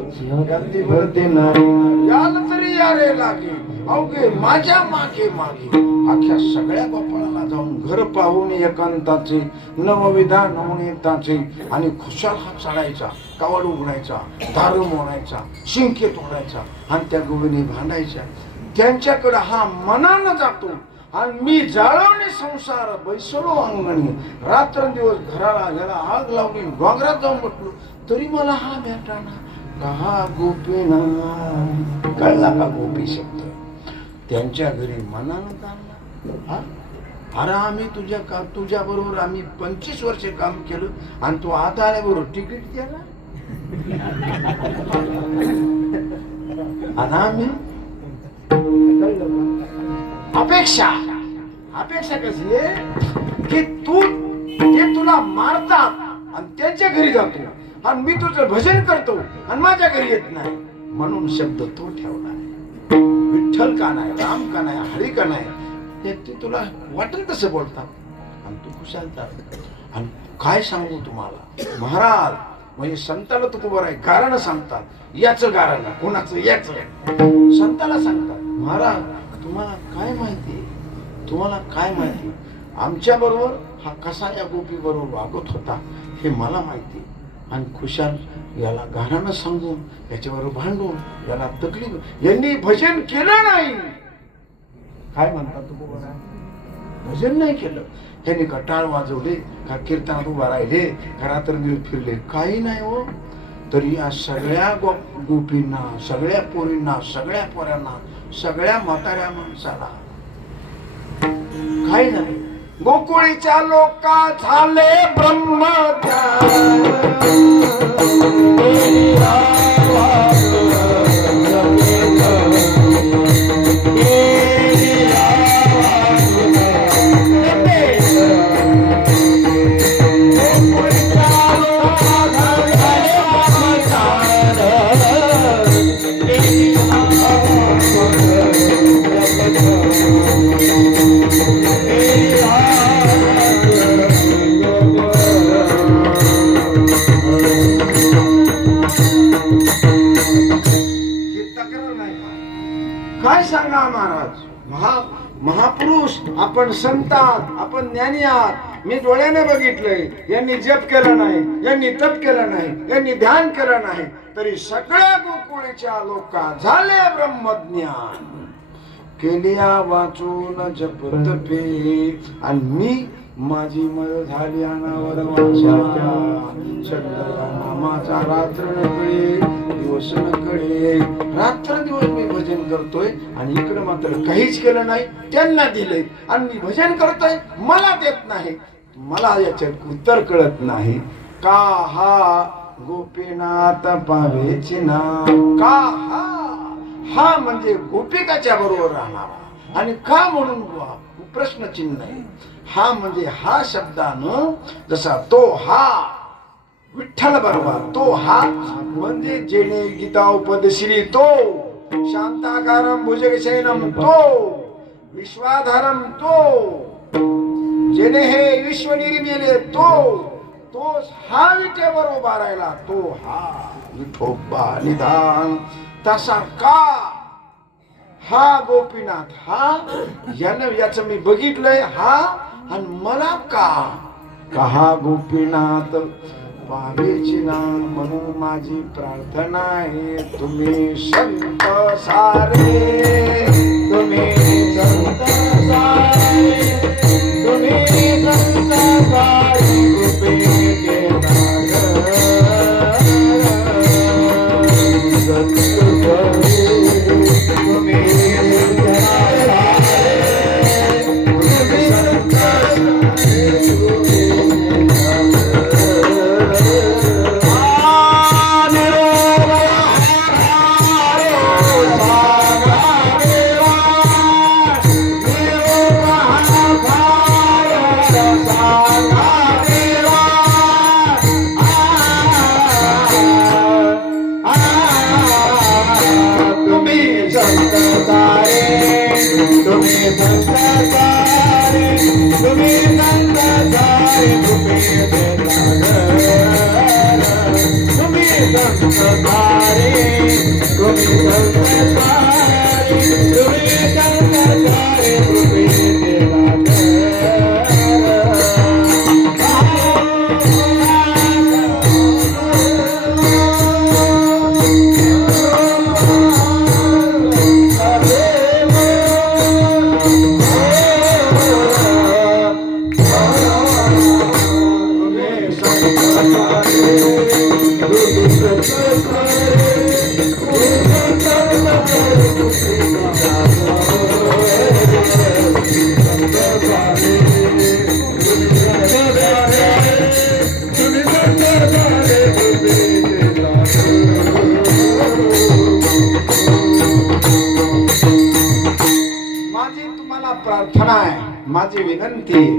गर्दी भरते नाही, याल तरी यारे लागे अवघे माझ्या मागे मागे. अख्ख्या सगळ्या गोपाळाला जाऊन घर पाहून एकांताचे नवविधान नवनीताचे आणि खुशाल हात चढायचा, कावड उघडायचा, दारू मोडायचा, शिंके तोडायचा आणि त्या गोविनी भांडायच्या. त्यांच्याकडे हा मनानं जातो आणि मी जाळवणे संसार बैसलो अंगणी. रात्रंदिवस घराला याला आग लावली, डोंगरात जाऊन बसलो तरी मला हा भेटाना कहा गोपीना. कळला का गोपी शब्द? त्यांच्या घरी मनानं चालला. अरे आम्ही तुझ्या बरोबर आम्ही 25 वर्षे काम केलं आणि तू आता आल्याबरोबर तिकीट द्याला. आणि आम्ही अपेक्षा कशी आहे की ते तुला मारतात आणि त्यांच्या घरी जातो आणि मी तुझं भजन करतो आणि माझ्या घरी येत नाही. म्हणून शब्द तो ठेवला आहे. विठ्ठल का नाही, राम का नाही, हरी का नाही, ते तुला वाटेल तसं बोलतात आणि तू खुशाल चालत. आणि काय सांगू तुम्हाला महाराज, म्हणजे संताला तू बरं आहे कारण सांगतात, याचं कारण कोणाचं याच संताला सांगतात. महाराज तुम्हाला काय माहिती, तुम्हाला काय माहिती, आमच्या बरोबर हा कसा या गोपी बरोबर वागत होता हे मला माहिती. आणि खुशाल याला गाण्यानं सांगून याच्यावर भांडून याला तकलीफ, यांनी भजन केलं नाही. काय म्हणतात तू बरोबर, भजन नाही केलं, यांनी का टाळ वाजवले का कीर्तनात उभा राहिले का रात्रंदिवस फिरले, काही नाही हो. तरी या सगळ्या गोपींना, सगळ्या पोरींना, सगळ्या पोऱ्यांना, सगळ्या म्हाताऱ्या माणसाला काय झाले, गोकुळीच्या लोका झाले काय सांगा महाराज, महापुरुष आपण संतात, आपण ज्ञानी आहात. मी डोळ्याने बघितलंय, यांनी जप केला नाही, यांनी तप केलं नाही, यांनी ध्यान केलं नाही, तरी सगळ्या गोकुळीच्या लोका झाले ब्रह्मज्ञान. केलिया वाचून जप तपे आणि मी माझी मळ झाली अनावर वाचा. छंदया नामाचा रात्र नकळे दिवस नकळे, रात्र दिवस मी भजन करतोय आणि इकडे मात्र काहीच केलं नाही. त्यांना दिलंय आणि मी भजन करतोय, मला देत नाही. मला याच्यात उत्तर कळत नाही. का हा गोपीनाथ पावेची ना, का हा म्हणजे गोपिकाच्या बरोबर राहणारा. आणि का म्हणून प्रश्नचिन्ह आहे. हा म्हणजे हा शब्दानं जसा तो हा विठ्ठल बरोबर, तो हा म्हणजे जेणे गीता उपदेशिली तो, शांताकारम भुजगशयनम तो, विश्वाधारम तो, जेणे हे विश्व निर्मिले तो हा विठेवर उभा राहिला, तो हा विठोबा निधान. तसा का हा गोपीनाथ, हा याचं मी बघितलंय हा, आणि मला का हा गोपीनाथ पावेची ना. म्हणून माझी प्रार्थना आहे, तुम्ही संत सारे, तुम्ही संत सारे, तुम्ही संत सारे गोपी Bye. माझी तुम्हाला प्रार्थना आहे, माझी विनंती आहे,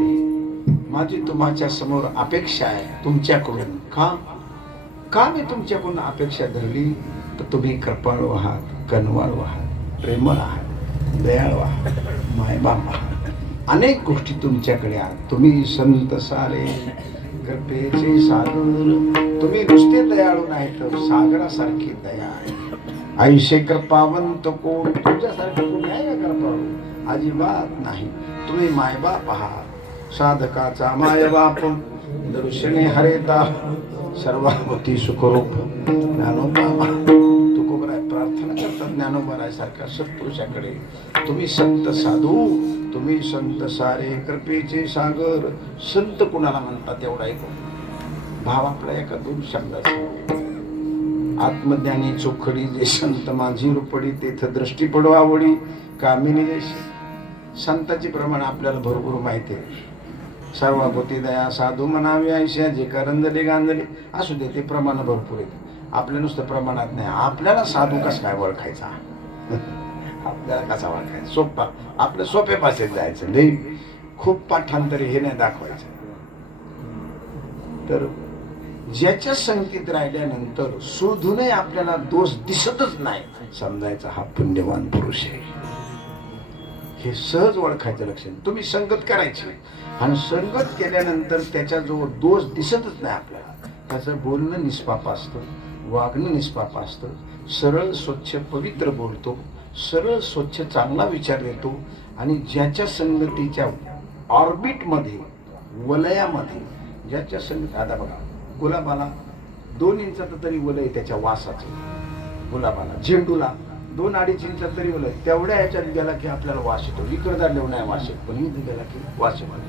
माझी तुमच्या समोर अपेक्षा आहे तुमच्याकडून. का मी तुमच्याकडून अपेक्षा धरली तर तुम्ही कृपाळू आहात, कनवाळू आहात, प्रेमळ आहात, दयाळू आहात, मायबाप आहात. अनेक गोष्टी तुमच्याकडे आहेत. तुम्ही संत सारे कृपेचे सागर, तुम्ही नुसते दयाळू नाही तर सागरासारखी दया आहे. ऐशे कृपावंत कोण, तुमच्यासारखं कोणी आहे का कृपाळू? अजिबात नाही. तुम्ही मायबाप आहात, साधकाचा मायबाप, दर्शने हरेता सर्वाभूती सुखरूप. ज्ञानोबा तुकोबराय प्रार्थना करतात, ज्ञानोबरायसारख्या सत्पुरुषाकडे. तुम्ही संत साधू, तुम्ही संत सारे कृपेचे सागर. संत कुणाला म्हणतात एवढा एक भाव आपला एका दोन शब्दाचा. आत्मज्ञानी चोखडी जे संत माझी रुपडी, तेथ दृष्टी पडो आवडी कामिनी जशी. संताची प्रमाण आपल्याला भरपूर माहिती आहे. सर्वाभूती दया साधू म्हणावी ऐशा, जे करंजले गांजले असू दे, ते प्रमाण भरपूर आहेत. आपल्या नुसतं प्रमाणात नाही. आपल्याला साधू कसा काय ओळखायचा, आपल्याला कसा ओळखायचा? सोपा, आपल्या सोप्या भाषेत जायचं, लई खूप पाठांतरी हे नाही दाखवायचं. तर ज्याच्या संगतीत राहिल्यानंतर शोधूनही आपल्याला दोष दिसतच नाही, समजायचा हा पुण्यवान पुरुष आहे. हे सहज ओळखायचं लक्षण. तुम्ही संगत करायची आणि संगत केल्यानंतर त्याच्याजवळ दोष दिसतच नाही आपल्याला. त्याचं बोलणं निष्पाप असतं, वागणं निष्पाप असतं. सरळ स्वच्छ पवित्र बोलतो, सरळ स्वच्छ चांगला विचार देतो. आणि ज्याच्या संगतीच्या ऑर्बिटमध्ये, वलयामध्ये, ज्याच्या संगत, आता बघा गुलाबाला 2 इंचाचं तरी वलय त्याच्या वासाचं. गुलाबाला, झेंडूला 2-2.5 इंचाचं तरी वलय. तेवढ्या ह्याच्यात गेला की आपल्याला वास येतो. इकडचा लेव नाही वास येत, पण इथं गेला की वास येतो.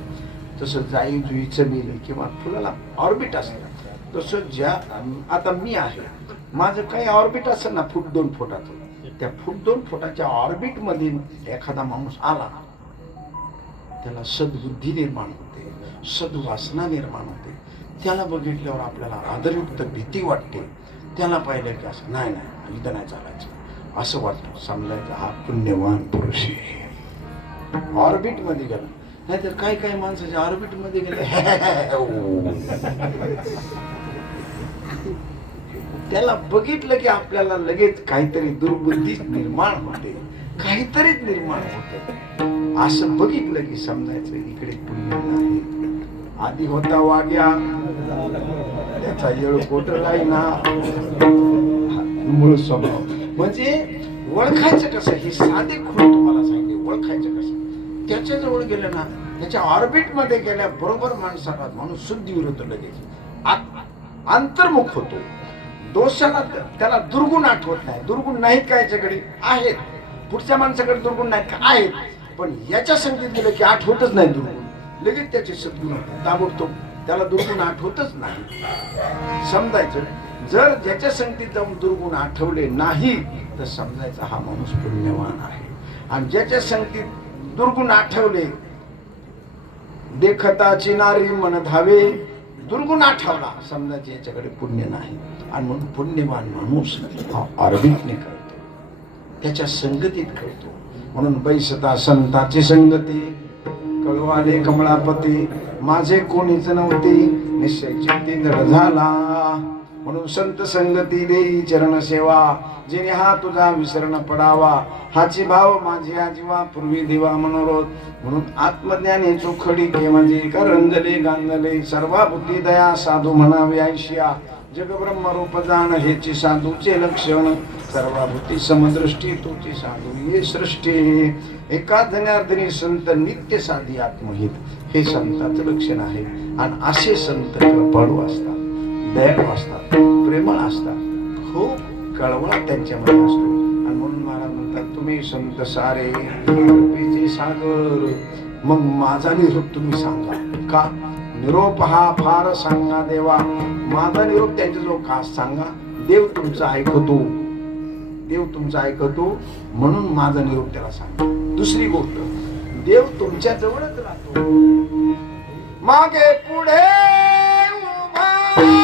तसं जाई जुई चमेली किंवा फुलाला ऑर्बिट असतं. तसं ज्या आता मी आहे, माझं काही ऑर्बिट असेल ना 1-2 फुटाचं, त्या 1-2 फुटाच्या ऑर्बिटमध्ये एखादा माणूस आला, त्याला सद्बुद्धी निर्माण होते, सद्वासना निर्माण होते. त्याला बघितल्यावर आपल्याला आदरयुक्त भीती वाटते. त्याला पाहिलं की असं नाही नाही इथं नाही चालायचं असं वाटतं. समजायचं हा पुण्यवान पुरुष आहे. ऑर्बिट मध्ये गेला. नाहीतर काही काही माणसाच्या ऑर्बिट मध्ये गेले त्याला बघितलं की आपल्याला लगेच काहीतरी दुर्बुद्धी निर्माण होते, काहीतरीच निर्माण होते. असं बघितलं की समजायचं इकडे पुण्य नाही. आधी होता वाग्या, त्याचा येळ कोटलाय ना, मूळ स्वभाव. म्हणजे ओळखायचं कसं, हे साधे खूण तुम्हाला सांगितले. ओळखायचं कसं, त्याच्याजवळ गेलं ना, त्याच्या ऑर्बिट मध्ये गेल्या बरोबर माणसाला माणूस शुद्धी विरुद्ध लगेच अंतर्मुख होतो. दोषाला त्याला दुर्गुण आठवत नाही. दुर्गुण नाहीत का याच्याकडे? आहेत. पुढच्या माणसाकडे दुर्गुण नाहीत का? आहेत. पण याच्या संगतीत गेलं की आठवतच नाही दुर्गुण, लगेच त्याचे सद्गुण ताबडतोब. त्याला दुर्गुण आठवतच नाही. समजायचं जर ज्याच्या संगतीत जाऊन दुर्गुण आठवले नाही तर समजायचा हा माणूस पुण्यवान आहे. आणि ज्याच्या संगतीत दुर्गुण आठवले, देखताची नारी मन धावे, दुर्गुण आठवला, समजायचे याच्याकडे पुण्य नाही. आणि म्हणून पुण्यवान माणूस हा ऑर्बिटने कळतो, त्याच्या संगतीत कळतो. म्हणून बैसता संताची संगती, कळवाले कमळापती, माझे कोणीच नव्हते, निश्चय चित्ती दृढ झाला. म्हणून संत संगती देई चरण सेवा, जेणे हा तुझा विसरण पडावा, हाची भाव माझी आजीवा पूर्वी देवा मनोरथ. म्हणून आत्मज्ञानी चोखडी के म्हणजे करंजले गांजले, सर्वा बुद्धी दया साधू म्हणावे ऐशिया, जग ब्रह्म रूप जाण हेची साधूचे लक्षण, सर्वाभूती समदृष्टी तुची साधू ये सृष्टी. एका धन्यार्धनी संत नित्य साधी आत्महित, हे संताचं लक्षण आहे. आणि असे संत कृपाळू असतात, दयाळू असतात, प्रेमळ असतात, खूप कळवळा त्यांच्यामध्ये असतो. आणि म्हणून महाराज म्हणतात तुम्ही संत सारे कृपेचे सागर. मग माझा निरोप तुम्ही सांगा का? निरोप हा फार सांगा देवा. माझा निरोप त्यांच्याजवळ खास सांगा. देव तुमचा ऐकतो, देव तुमचा ऐकतो म्हणून माझा निरोप त्याला सांगा. दुसरी गोष्ट, देव तुमच्या जवळच राहतो, मागे पुढे उभा आहे.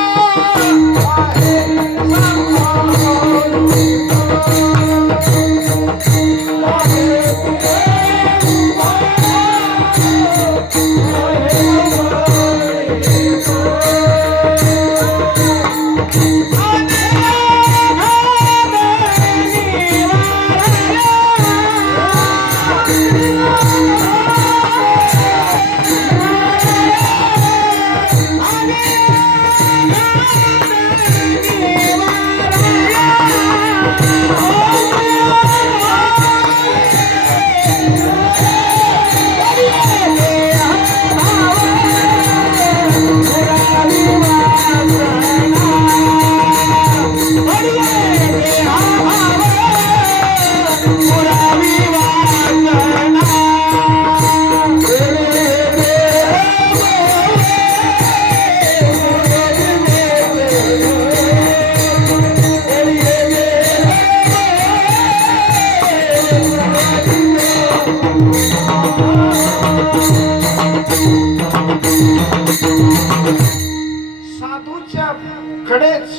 कडेच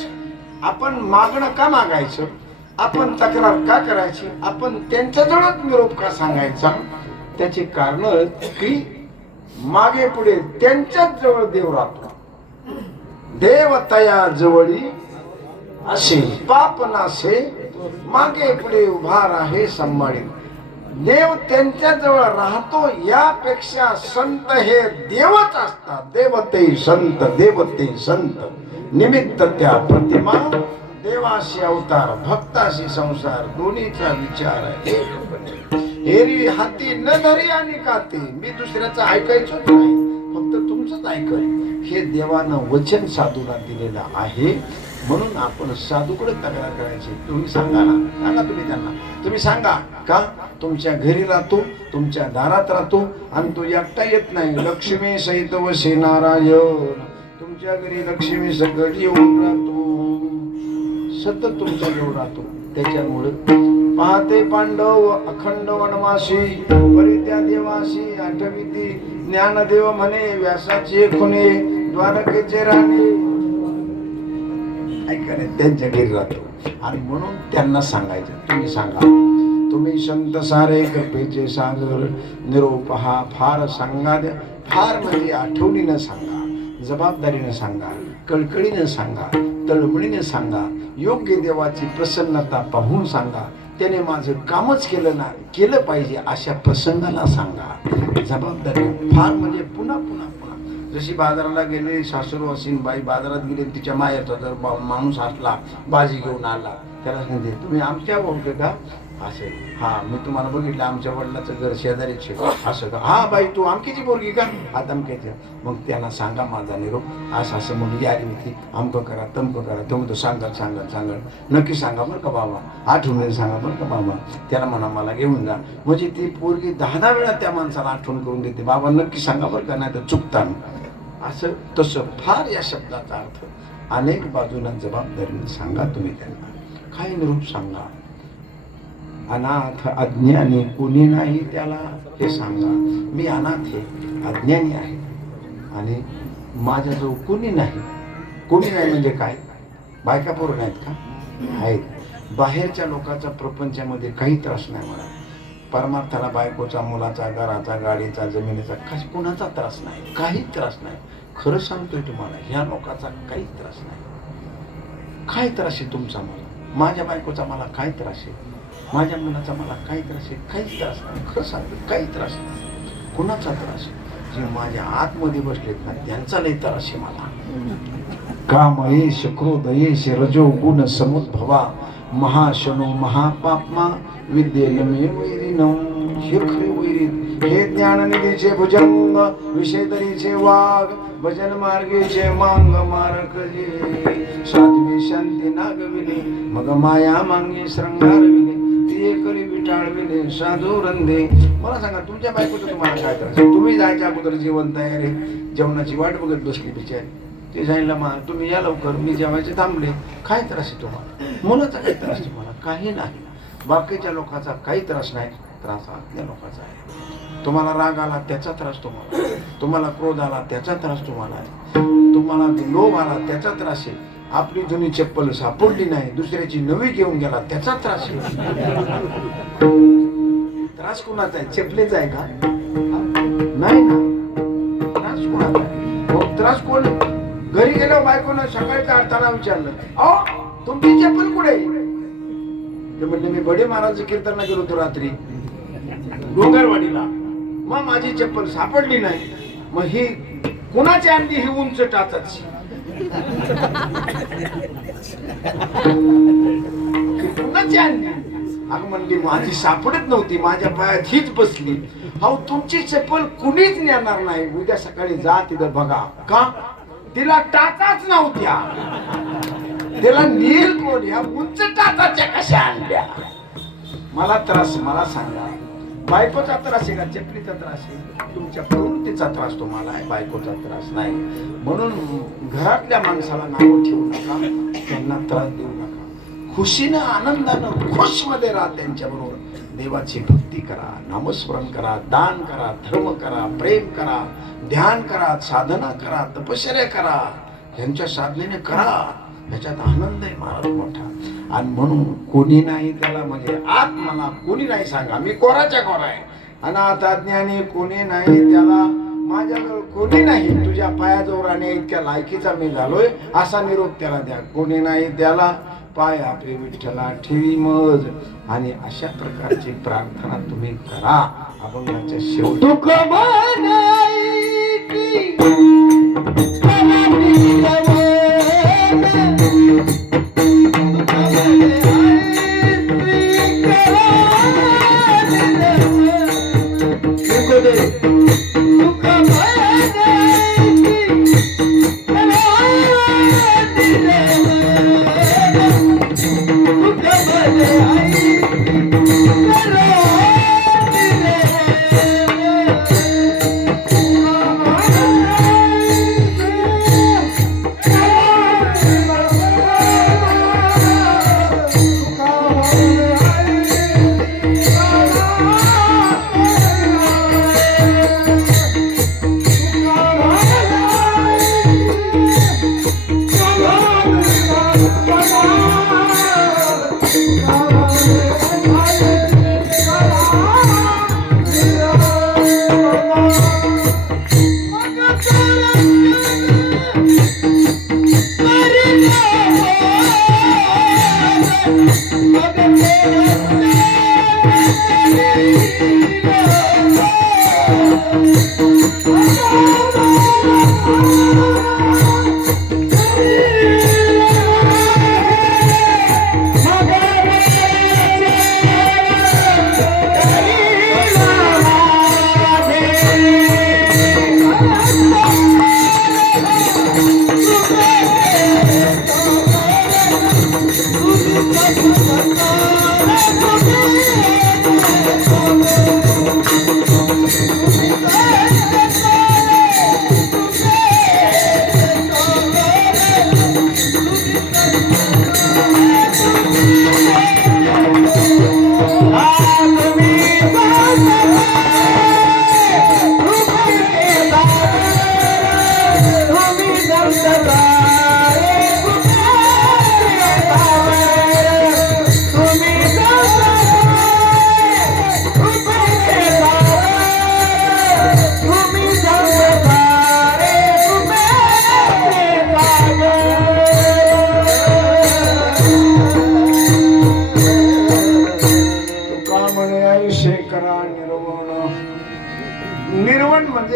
आपण मागणं का मागायचं, आपण तक्रार का करायची, आपण त्यांच्याजवळच निरोप का सांगायचा? त्याचे कारण की मागे पुढे त्यांच्याच जवळ देव राहतो. देव तया जवळी असे पाप नासे, मागे पुढे उभा राहे सांभाळी. देव त्यांच्या जवळ राहतो यापेक्षा संत हे देवच असतात. देवते संत, देवते संत, निमित्त त्या प्रतिमा, देवाशी अवतार भक्ताशी संसार, दोन्हीचा विचार आहे. एरवी हाती न धरी आणि काते, मी दुसऱ्याचं ऐकायचंच नाही, फक्त तुमचंच ऐकाय, हे देवानं वचन साधूला दिलेलं आहे. म्हणून आपण साधूकडे तक्रार करायची. तुम्ही सांगा ना, सांगा तुम्ही त्यांना, तुम्ही सांगा का तुमच्या घरी राहतो, तुमच्या दारात राहतो आणि तो एकटा येत नाही. लक्ष्मी सहित वसे नारायण, तुमच्या घरी लक्ष्मी सकट येऊन राहतो, सतत तुमच्या जवळ राहतो. त्याच्यामुळे पाहते पांडव अखंड वनवासी, परित्या देवासी आठविती, ज्ञानदेव म्हणे व्यासाचे खुने, द्वारकेचे राणे, ऐकाने त्यांच्या घरी राहतो. आणि म्हणून त्यांना सांगायचं, तुम्ही सांगा, तुम्ही संत सारे कृपेचे सागर, निरोप हा फार सांगा द्या. फार म्हणजे आठवणीनं सांगा, जबाबदारीनं सांगा, कळकळीनं सांगा, तळमळीने सांगा, योग्य देवाची प्रसन्नता पाहून सांगा. त्याने माझं कामच केलं पाहिजे अशा प्रसंगाला सांगा. जबाबदारी फार म्हणजे पुन्हा पुन्हा पुन्हा. जशी बाजाराला गेले सासरू असीन बाई बाजारात गेले, तिच्या मायाचा जर माणूस असला भाजी घेऊन आला, त्याला सांगते तुम्ही आमच्या ओळखे का? असे हा मी तुम्हाला बघितलं, आमच्या वडिलाचं घर शेजारीच आहे. असं का? हा बाई तू आमकीची पोरगी का? हा तमक्याची. मग त्यांना सांगा माझा निरोप, असं असं मुलगी आली होती, अमकं करा तमकं करा. तुम्ही तो सांगत नक्की सांगा बरं का बाबा, आठवणीने सांगा बरं का बाबा. त्याला म्हणा मला घेऊन जा. म्हणजे ती पोरगी 10 वेळा त्या माणसाला आठवण करून देते, बाबा नक्की सांगा बरं का, नाही तर चुकता. असं तसं फार या शब्दाचा अर्थ अनेक बाजूला जबाबदारीने सांगा तुम्ही त्यांना. काय निरूप सांगा. अनाथ अज्ञानी कोणी नाही त्याला हे सांगा. मी अनाथ आहे, अज्ञानी आहे आणि माझ्याजवळ कोणी नाही. कोणी नाही म्हणजे काय? बायका पोरं नाहीत का? आहेत. बाहेरच्या लोकांचा प्रपंचामध्ये काही त्रास नाही मला. परमार्थाला बायकोचा, मुलाचा, घराचा, गाडीचा, जमिनीचा कोणाचा त्रास नाही, काही त्रास नाही. खरं सांगतोय तुम्हाला, ह्या लोकांचा काहीच त्रास नाही. काय त्रास आहे तुमचा मला, माझ्या बायकोचा मला काय त्रास आहे, माझ्या मुलाचा मला काय त्रास आहे? काहीच त्रास नाही, खरं सांगतो काही त्रास नाही. कुणाचा त्रास आहे? जे माझ्या आतमध्ये बसलेत ना त्यांचा लई त्रास आहे मला. कामयेश क्रोधयेश रजो गुण समुद्भवा महाशनो महापापमा विद्येयमे वैरिणम. हे खरे वैरी, हे ज्ञाननिधीचे भुजंग, विषयतरीचे वाघ, भजन मार्गेचे मांग मारकले. साध्वी शांती नागविले, मग माया मांगे श्रंगारविले, ते करी विटाळविले साधू रंधे. मला सांगा तुमच्या बायकोचं तुम्हाला काय त्रास आहे? तुम्ही जायच्या अगोदर जेवण तयार आहे, जेवणाची वाट बघत बसली बिचारी. ते सांगितलं मा तुम्ही या लवकर, मी जेवायचे थांबले. काय त्रास आहे तुम्हाला? मुलाचा काही त्रास तुम्हाला? काही नाही. बाकीच्या लोकांचा काही त्रास नाही, त्रास आपल्या लोकांचा आहे. तुम्हाला राग आला त्याचा त्रास तुम्हाला, तुम्हाला क्रोध आला त्याचा त्रास तुम्हाला आहे, तुम्हाला लोभ आला त्याचा त्रास आहे. आपली जुनी चप्पल सापडली नाही, दुसऱ्याची नवी घेऊन गेला त्याचा त्रास आहे. त्रास कोणाचा आहे? चपलेचा आहे का? नाही ना. त्रास कोणाचा आहे? त्रास कोण? घरी गेलो बायकोनं सकाळी काढताना विचारलं, अहो तुमची चप्पल कुठे? ते म्हणले मी बडे महाराज कीर्तनला गेलो होतो रात्री डोंगरवाडीला, मग माझी चप्पल सापडली नाही. मग ही कुणाची आणली? ही उंच टाचाची. कुणाची आणली? अगं म्हणली माझी सापडत नव्हती, माझ्या पायात हीच बसली. अहो तुमची चप्पल कुणीच नेणार नाही, उद्या सकाळी जा तिथं बघा. का? तिला टाचाच नव्हत्या, तिला नील कोण? ह्या उंच टाचाच्या कशा आणल्या? मला त्रास, मला सांगा बायकोचा त्रास आहे का चपलीचा त्रास आहे? तुमच्या प्रवृत्तीचा त्रास तुम्हाला आहे, बायकोचा त्रास नाही. म्हणून घरातल्या माणसाला नाव ठेवू नका, त्यांना त्रास देऊ नका. खुशीनं आनंदानं खुश मध्ये राहा त्यांच्याबरोबर. देवाची भक्ती करा, नामस्मरण करा, दान करा, धर्म करा, प्रेम करा, ध्यान करा, साधना करा, तपश्चर्या करा. ह्यांच्या साधनेने करा, ह्याच्यात आनंद आहे महाराज मोठा. आणि म्हणून कोणी नाही त्याला, म्हणजे आत मला कोणी नाही सांगा, मी कोराच्या कोरा आहे. अनाथ अज्ञानी कोणी नाही त्याला, माझ्याजवळ कोणी नाही, तुझ्या पायाजवळ आणि इतक्या लायकीचा मी झालोय असा निरोप त्याला द्या. कोणी नाही त्याला, पाय आपले विठ्ठला ठेवी मज. आणि अशा प्रकारची प्रार्थना तुम्ही करा. अभंगाच्या शेवटी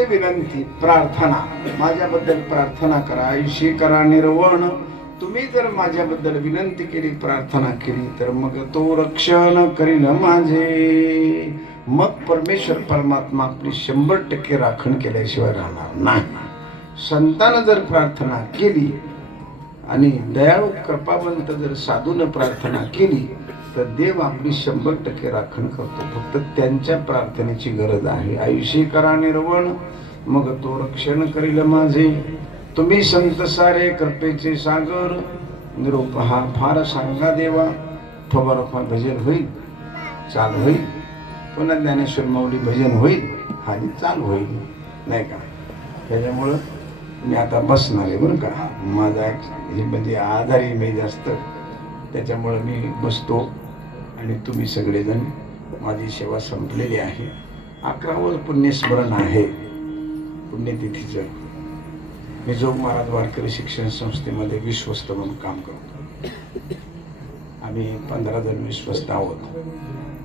विनंती प्रार्थना, माझ्याबद्दल प्रार्थना करा, आयुष्य करा निर्वण. तुम्ही जर माझ्याबद्दल विनंती केली, प्रार्थना केली, तर मग तो रक्षण करीन माझे. मग परमेश्वर परमात्मा आपली 100% राखण केल्याशिवाय राहणार नाही. संतानं जर प्रार्थना केली आणि दयाळू कृपावंत जर साधून प्रार्थना केली, तर देव आपली 100% राखण करतो. फक्त त्यांच्या प्रार्थनेची गरज आहे. आयुष्य करा निर्वण, मग तो रक्षण करील माझे. तुम्ही संत सारे कृपेचे सागर, निरोप हा फार सांगा देवा. थोबारफा भजन होईल, चाल होईल, पुन्हा ज्ञानेश्वर माऊली भजन होईल आणि चाल होईल, नाही का? त्याच्यामुळं मी आता बसणार आहे बरं का. माझा हे म्हणजे आधारी मी जास्त, त्याच्यामुळं मी बसतो आणि तुम्ही सगळेजण. माझी सेवा संपलेली आहे. 11वं पुण्यस्मरण आहे पुण्यतिथीचं. मी जोग महाराज वारकरी शिक्षण संस्थेमध्ये विश्वस्त म्हणून काम करतो. आम्ही 15 जण विश्वस्त आहोत.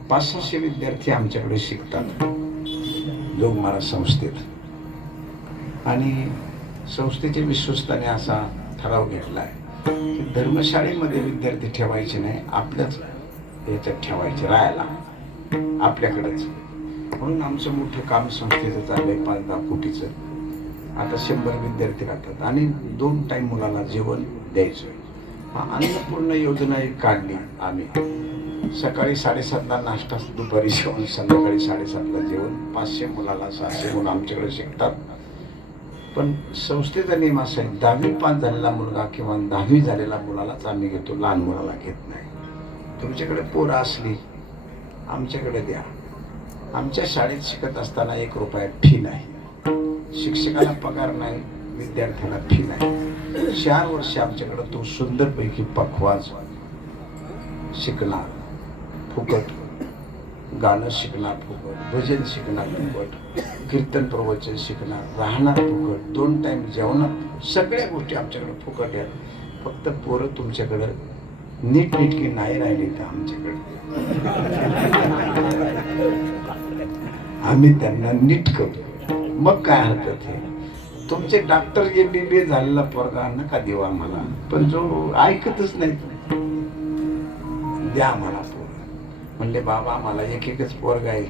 500-600 विद्यार्थी आमच्याकडे शिकतात जोग महाराज संस्थेत. आणि संस्थेच्या विश्वस्ताने असा ठराव घेतला आहे की धर्मशाळेमध्ये विद्यार्थी ठेवायचे नाही, आपल्याच याच्यात ठेवायचे राहायला, आपल्याकडेच. म्हणून आमचं मोठं काम संस्थेचं चाललंय 5-10 कोटीचं. आता 100 विद्यार्थी राहतात आणि 2 टाईम मुलाला जेवण द्यायचं. हा अन्नपूर्ण योजना एक काढली आम्ही. सकाळी 7:30ला नाश्ता, दुपारी जेवण, संध्याकाळी 7:30ला जेवण. 500 मुलाला 600 मुलं आमच्याकडे शिकतात. पण संस्थेचा नियम असा आहे, 10वी पास झालेला मुलगा किंवा 10वी झालेला मुलालाच आम्ही घेतो, लहान मुलाला घेत नाही. तुमच्याकडे पोरं असली आमच्याकडे द्या. आमच्या शाळेत शिकत असताना 1 रुपया फी नाही. शिक्षकाला पगार नाही, विद्यार्थ्याला फी नाही. 4 वर्ष आमच्याकडं तो सुंदरपैकी पखवाज शिकणार फुकट, गाणं शिकणार फुकट, भजन शिकणार फुकट, कीर्तन प्रवचन शिकणार, राहणार फुकट, 2 टाईम जेवणार, सगळ्या गोष्टी आमच्याकडे फुकट आहेत. फक्त पोरं तुमच्याकडं नीटनेटकी नाही राहिली तर आमच्याकडे आम्ही त्यांना नीट करू. मग काय हरकत आहे? तुमचे डॉक्टर MBBS झालेला पोरगा नका देऊ आम्हाला, पण जो ऐकतच नाही द्या आम्हाला पोर. म्हणले बाबा आम्हाला एकच पोरगा आहे,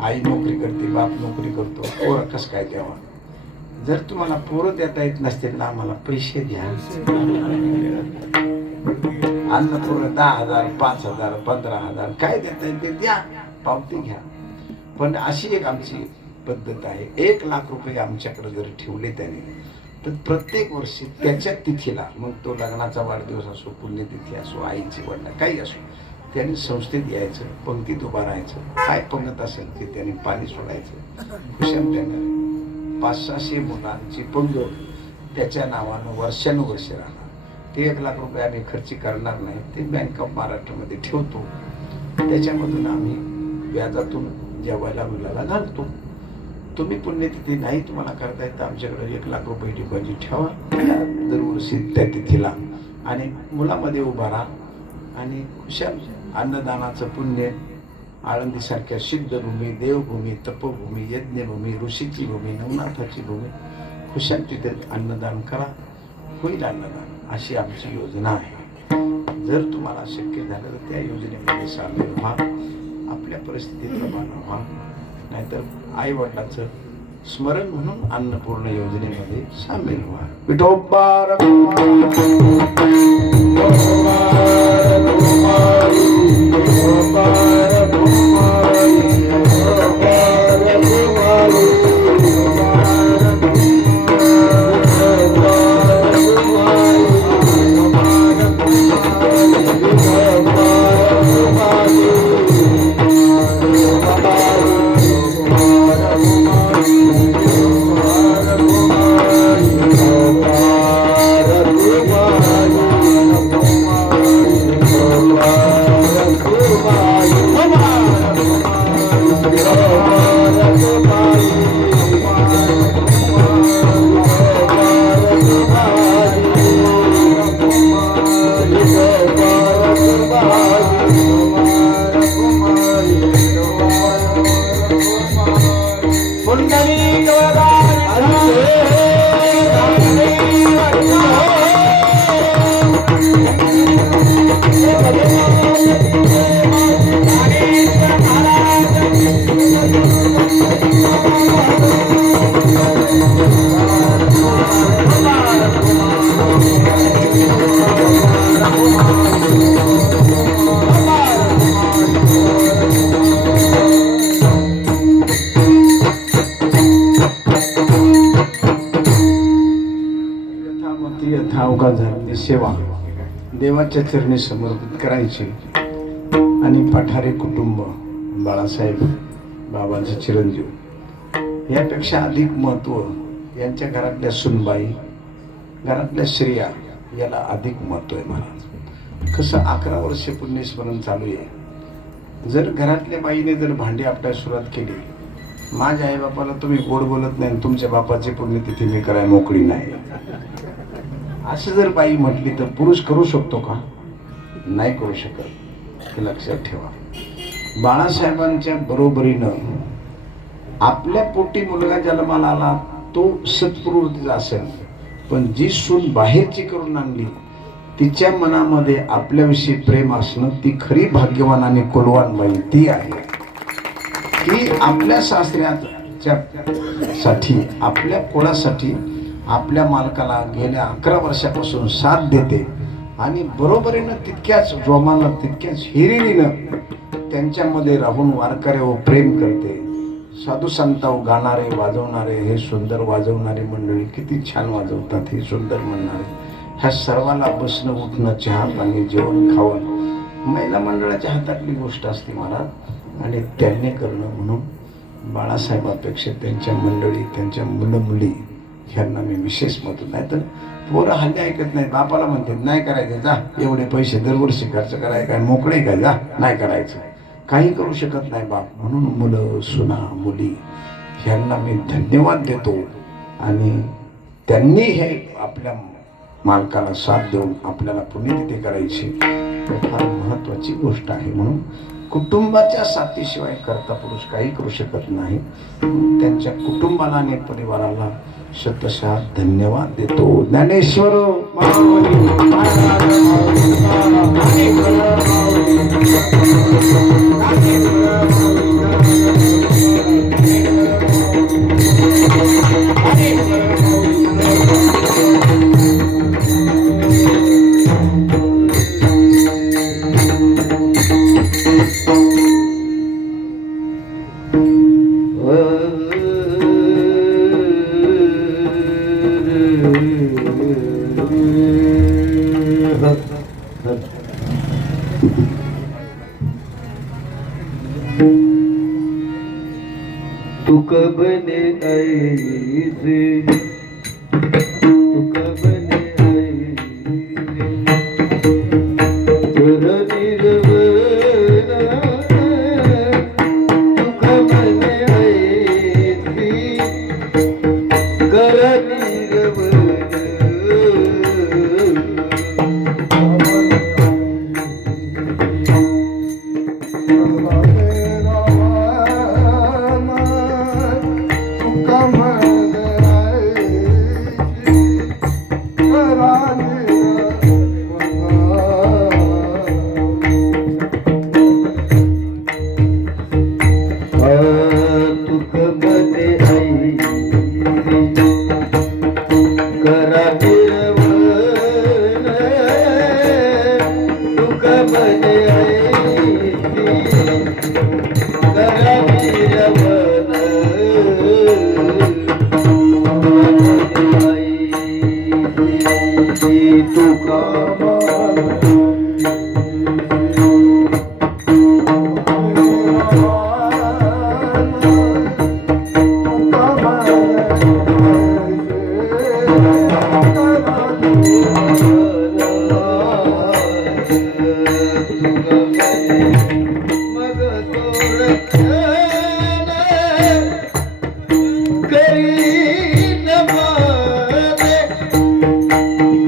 आई नोकरी करते, बाप नोकरी करतो, पोरं कसं काय द्यावा? जर तुम्हाला पोरं देता येत नसतील ना आम्हाला पैसे द्या. अन्न पोरं 10,000, 5,000, 15,000 काय देता येईल ते द्या, पावती घ्या. पण अशी एक आमची पद्धत आहे. 1 लाख रुपये आमच्याकडे जर ठेवले त्याने, तर प्रत्येक वर्षी त्याच्या तिथीला, मग तो लग्नाचा वाढदिवस असो, पुण्यतिथी असो, आईची वडला काही असो, त्याने संस्थेत यायचं, पंक्तीत उभं राहायचं. काय पंगत असेल ते त्याने पाणी सोडायचं, खुशाल देणार. 500-600 मुलांची पंगत त्याच्या नावानं वर्षानुवर्ष राहणार. ते 1 लाख रुपये आम्ही खर्च करणार नाही, ते बँक ऑफ महाराष्ट्रामध्ये ठेवतो. त्याच्यामधून आम्ही व्याजातून जेवायला मुलाला घालतो. तुम्ही पुण्यतिथी नाही तुम्हाला करता येतं, आमच्याकडे 1 लाख रुपये डिपॉझिट ठेवा दरवर्षी त्या तिथीला आणि मुलामध्ये उभा राहा. आणि खुशाल अन्नदानाचं पुण्य आळंदीसारख्या सिद्धभूमी, देवभूमी, तपभूमी, यज्ञभूमी, ऋषीची भूमी, नवनाथाची भूमी, खुशाल तिथे अन्नदान करा, होईल अन्नदान. अशी आमची योजना आहे. जर तुम्हाला शक्य झालं तर त्या योजनेमध्ये सामील व्हा, आपल्या परिस्थितीप्रमाणे व्हा. नाहीतर आई वडिलांचं स्मरण म्हणून अन्नपूर्ण योजनेमध्ये सामील व्हा. विठोबा अवघात झालेली सेवा देवाच्या चरणी समर्पित करायची आणि पठारे कुटुंब बाळासाहेब बाबांचे चिरंजीव यापेक्षा अधिक महत्त्व यांच्या घरातल्या सुनबाई घरातल्या स्त्रिया याला अधिक महत्त्व आहे महाराज. कसं 11 वर्ष पुण्यस्मरण चालू आहे. जर घरातल्या बाईने जर भांडी आपल्या सुरुवात केली, माझ्या आईबापाला तुम्ही गोड बोलत नाही आणि तुमच्या बापाची पुण्यतिथी मी कराय मोकळी नाही, असं जर बाई म्हटली तर पुरुष करू शकतो का? नाही करू शकत. हे लक्षात ठेवा. बाळासाहेबांच्या बरोबरीनं आपल्या पोटी मुलगा जन्माला आला तो सत्प्रवृत्तीचा असेल, पण जी सून बाहेरची करून आणली तिच्या मनामध्ये आपल्याविषयी प्रेम असणं ती खरी भाग्यवान आणि कुलवान बाई ती आहे की आपल्या सासऱ्याच्या साठी आपल्या कुळासाठी आपल्या मालकाला गेल्या 11 वर्षापासून साथ देते आणि बरोबरीनं तितक्याच जोमानं तितक्याच हिरिरीनं त्यांच्यामध्ये राहून वारकऱ्यावर प्रेम करते. साधू संताव गाणारे वाजवणारे हे सुंदर वाजवणारी मंडळी किती छान वाजवतात हे सुंदर म्हणणारे, ह्या सर्वाला बसणं उठणं चहा पाणी जेवण खावण महिला मंडळाच्या हातातली गोष्ट असते महाराज. आणि त्यांनी करणं म्हणून बाळासाहेबापेक्षा त्यांच्या मंडळी त्यांच्या मुलं मुली ह्यांना मी विशेष मत. नाही तर पोरं हल्ली ऐकत नाही, बापाला म्हणते नाही करायचं, जा एवढे पैसे दरवर्षी खर्च करायचं काय मोकळे काय, जा नाही करायचं, काही करू शकत नाही बाप. म्हणून मुलं सुना मुली ह्यांना मी धन्यवाद देतो आणि त्यांनी हे आपल्या मालकाला साथ देऊन आपल्याला पुण्यतिथी करायची फार महत्त्वाची गोष्ट आहे. म्हणून कुटुंबाच्या साथीशिवाय करता पुरुष काही करू शकत नाही. त्यांच्या कुटुंबाला आणि परिवाराला शतशः धन्यवाद देतो. ज्ञानेश्वर तू कब ने ऐसे, तू कब ने ऐसे तेरा निर्वना, तू कब ने ऐसे करा निर्वना.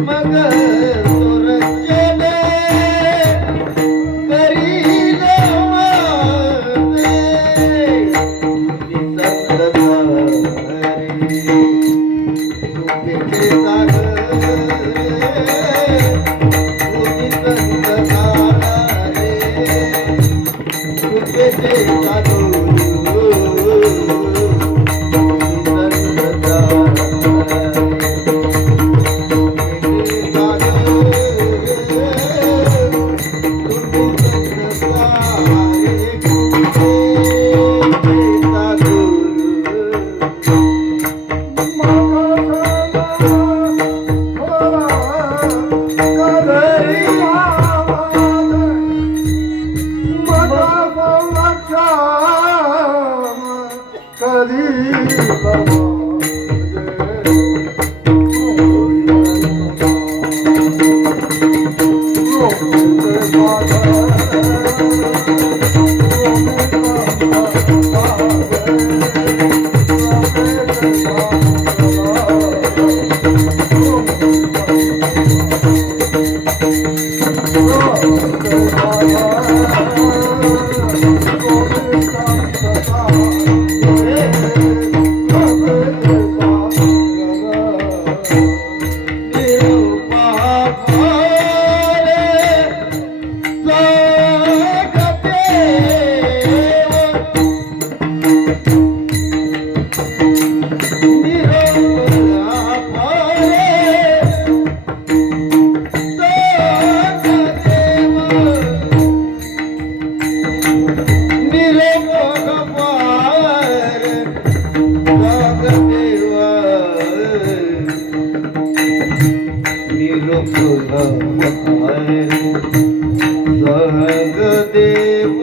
मग तुला माहेर सांग देव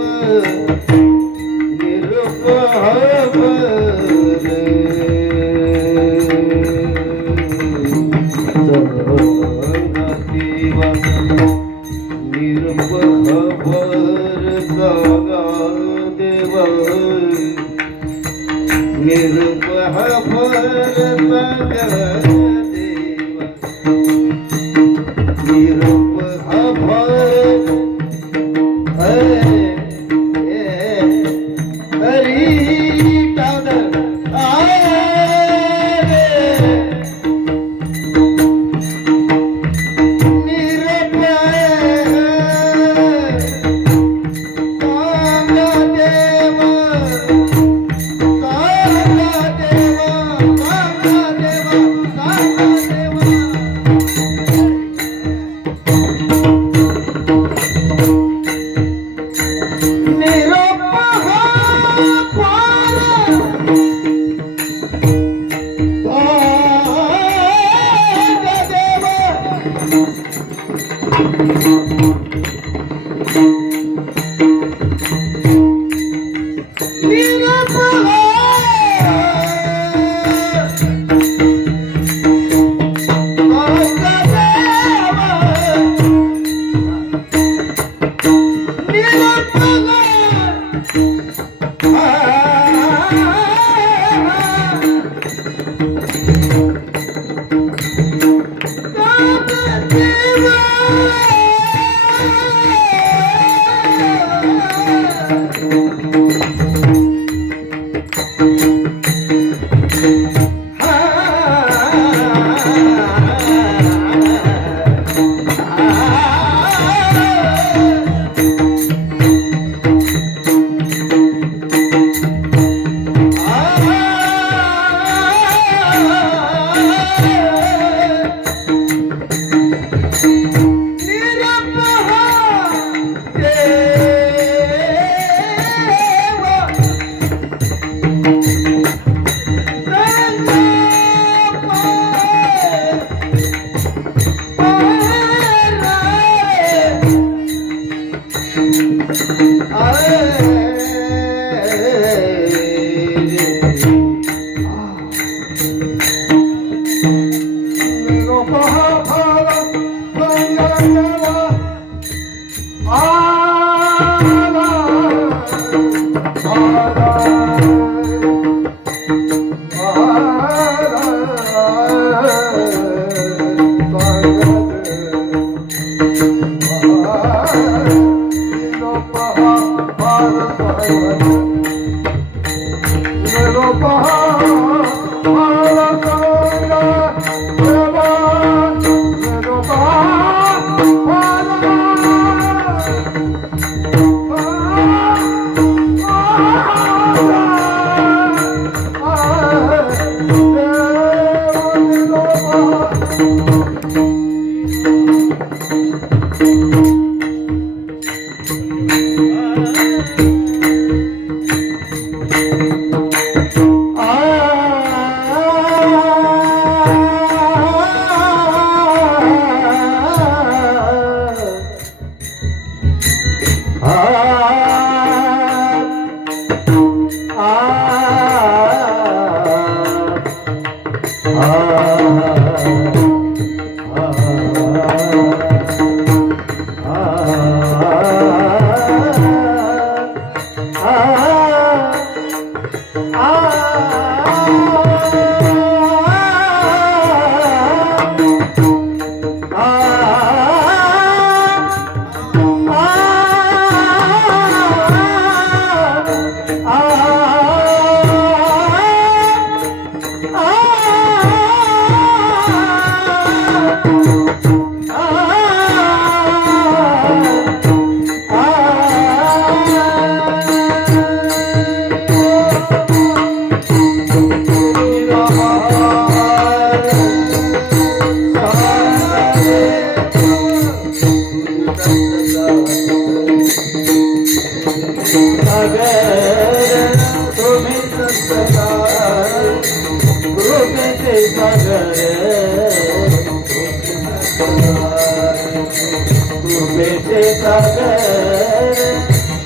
कृपेचे सागर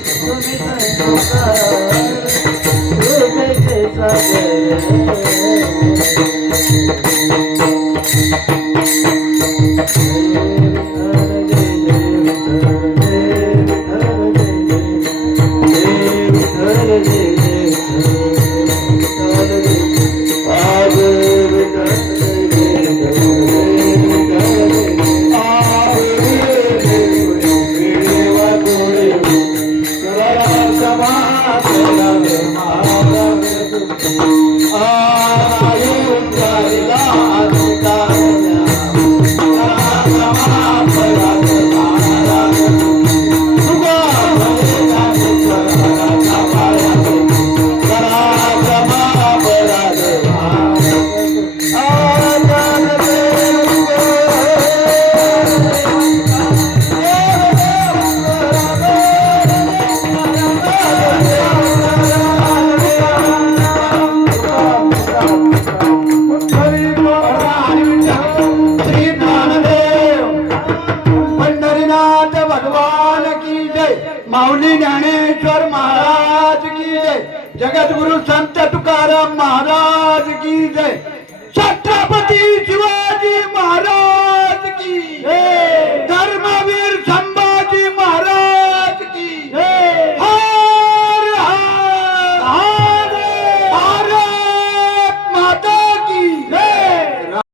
तुम्ही कृपेचे माऊली ज्ञानेश्वर महाराज की जय, जगद्गुरु संत तुकाराम महाराज की जय, छत्रपती शिवाजी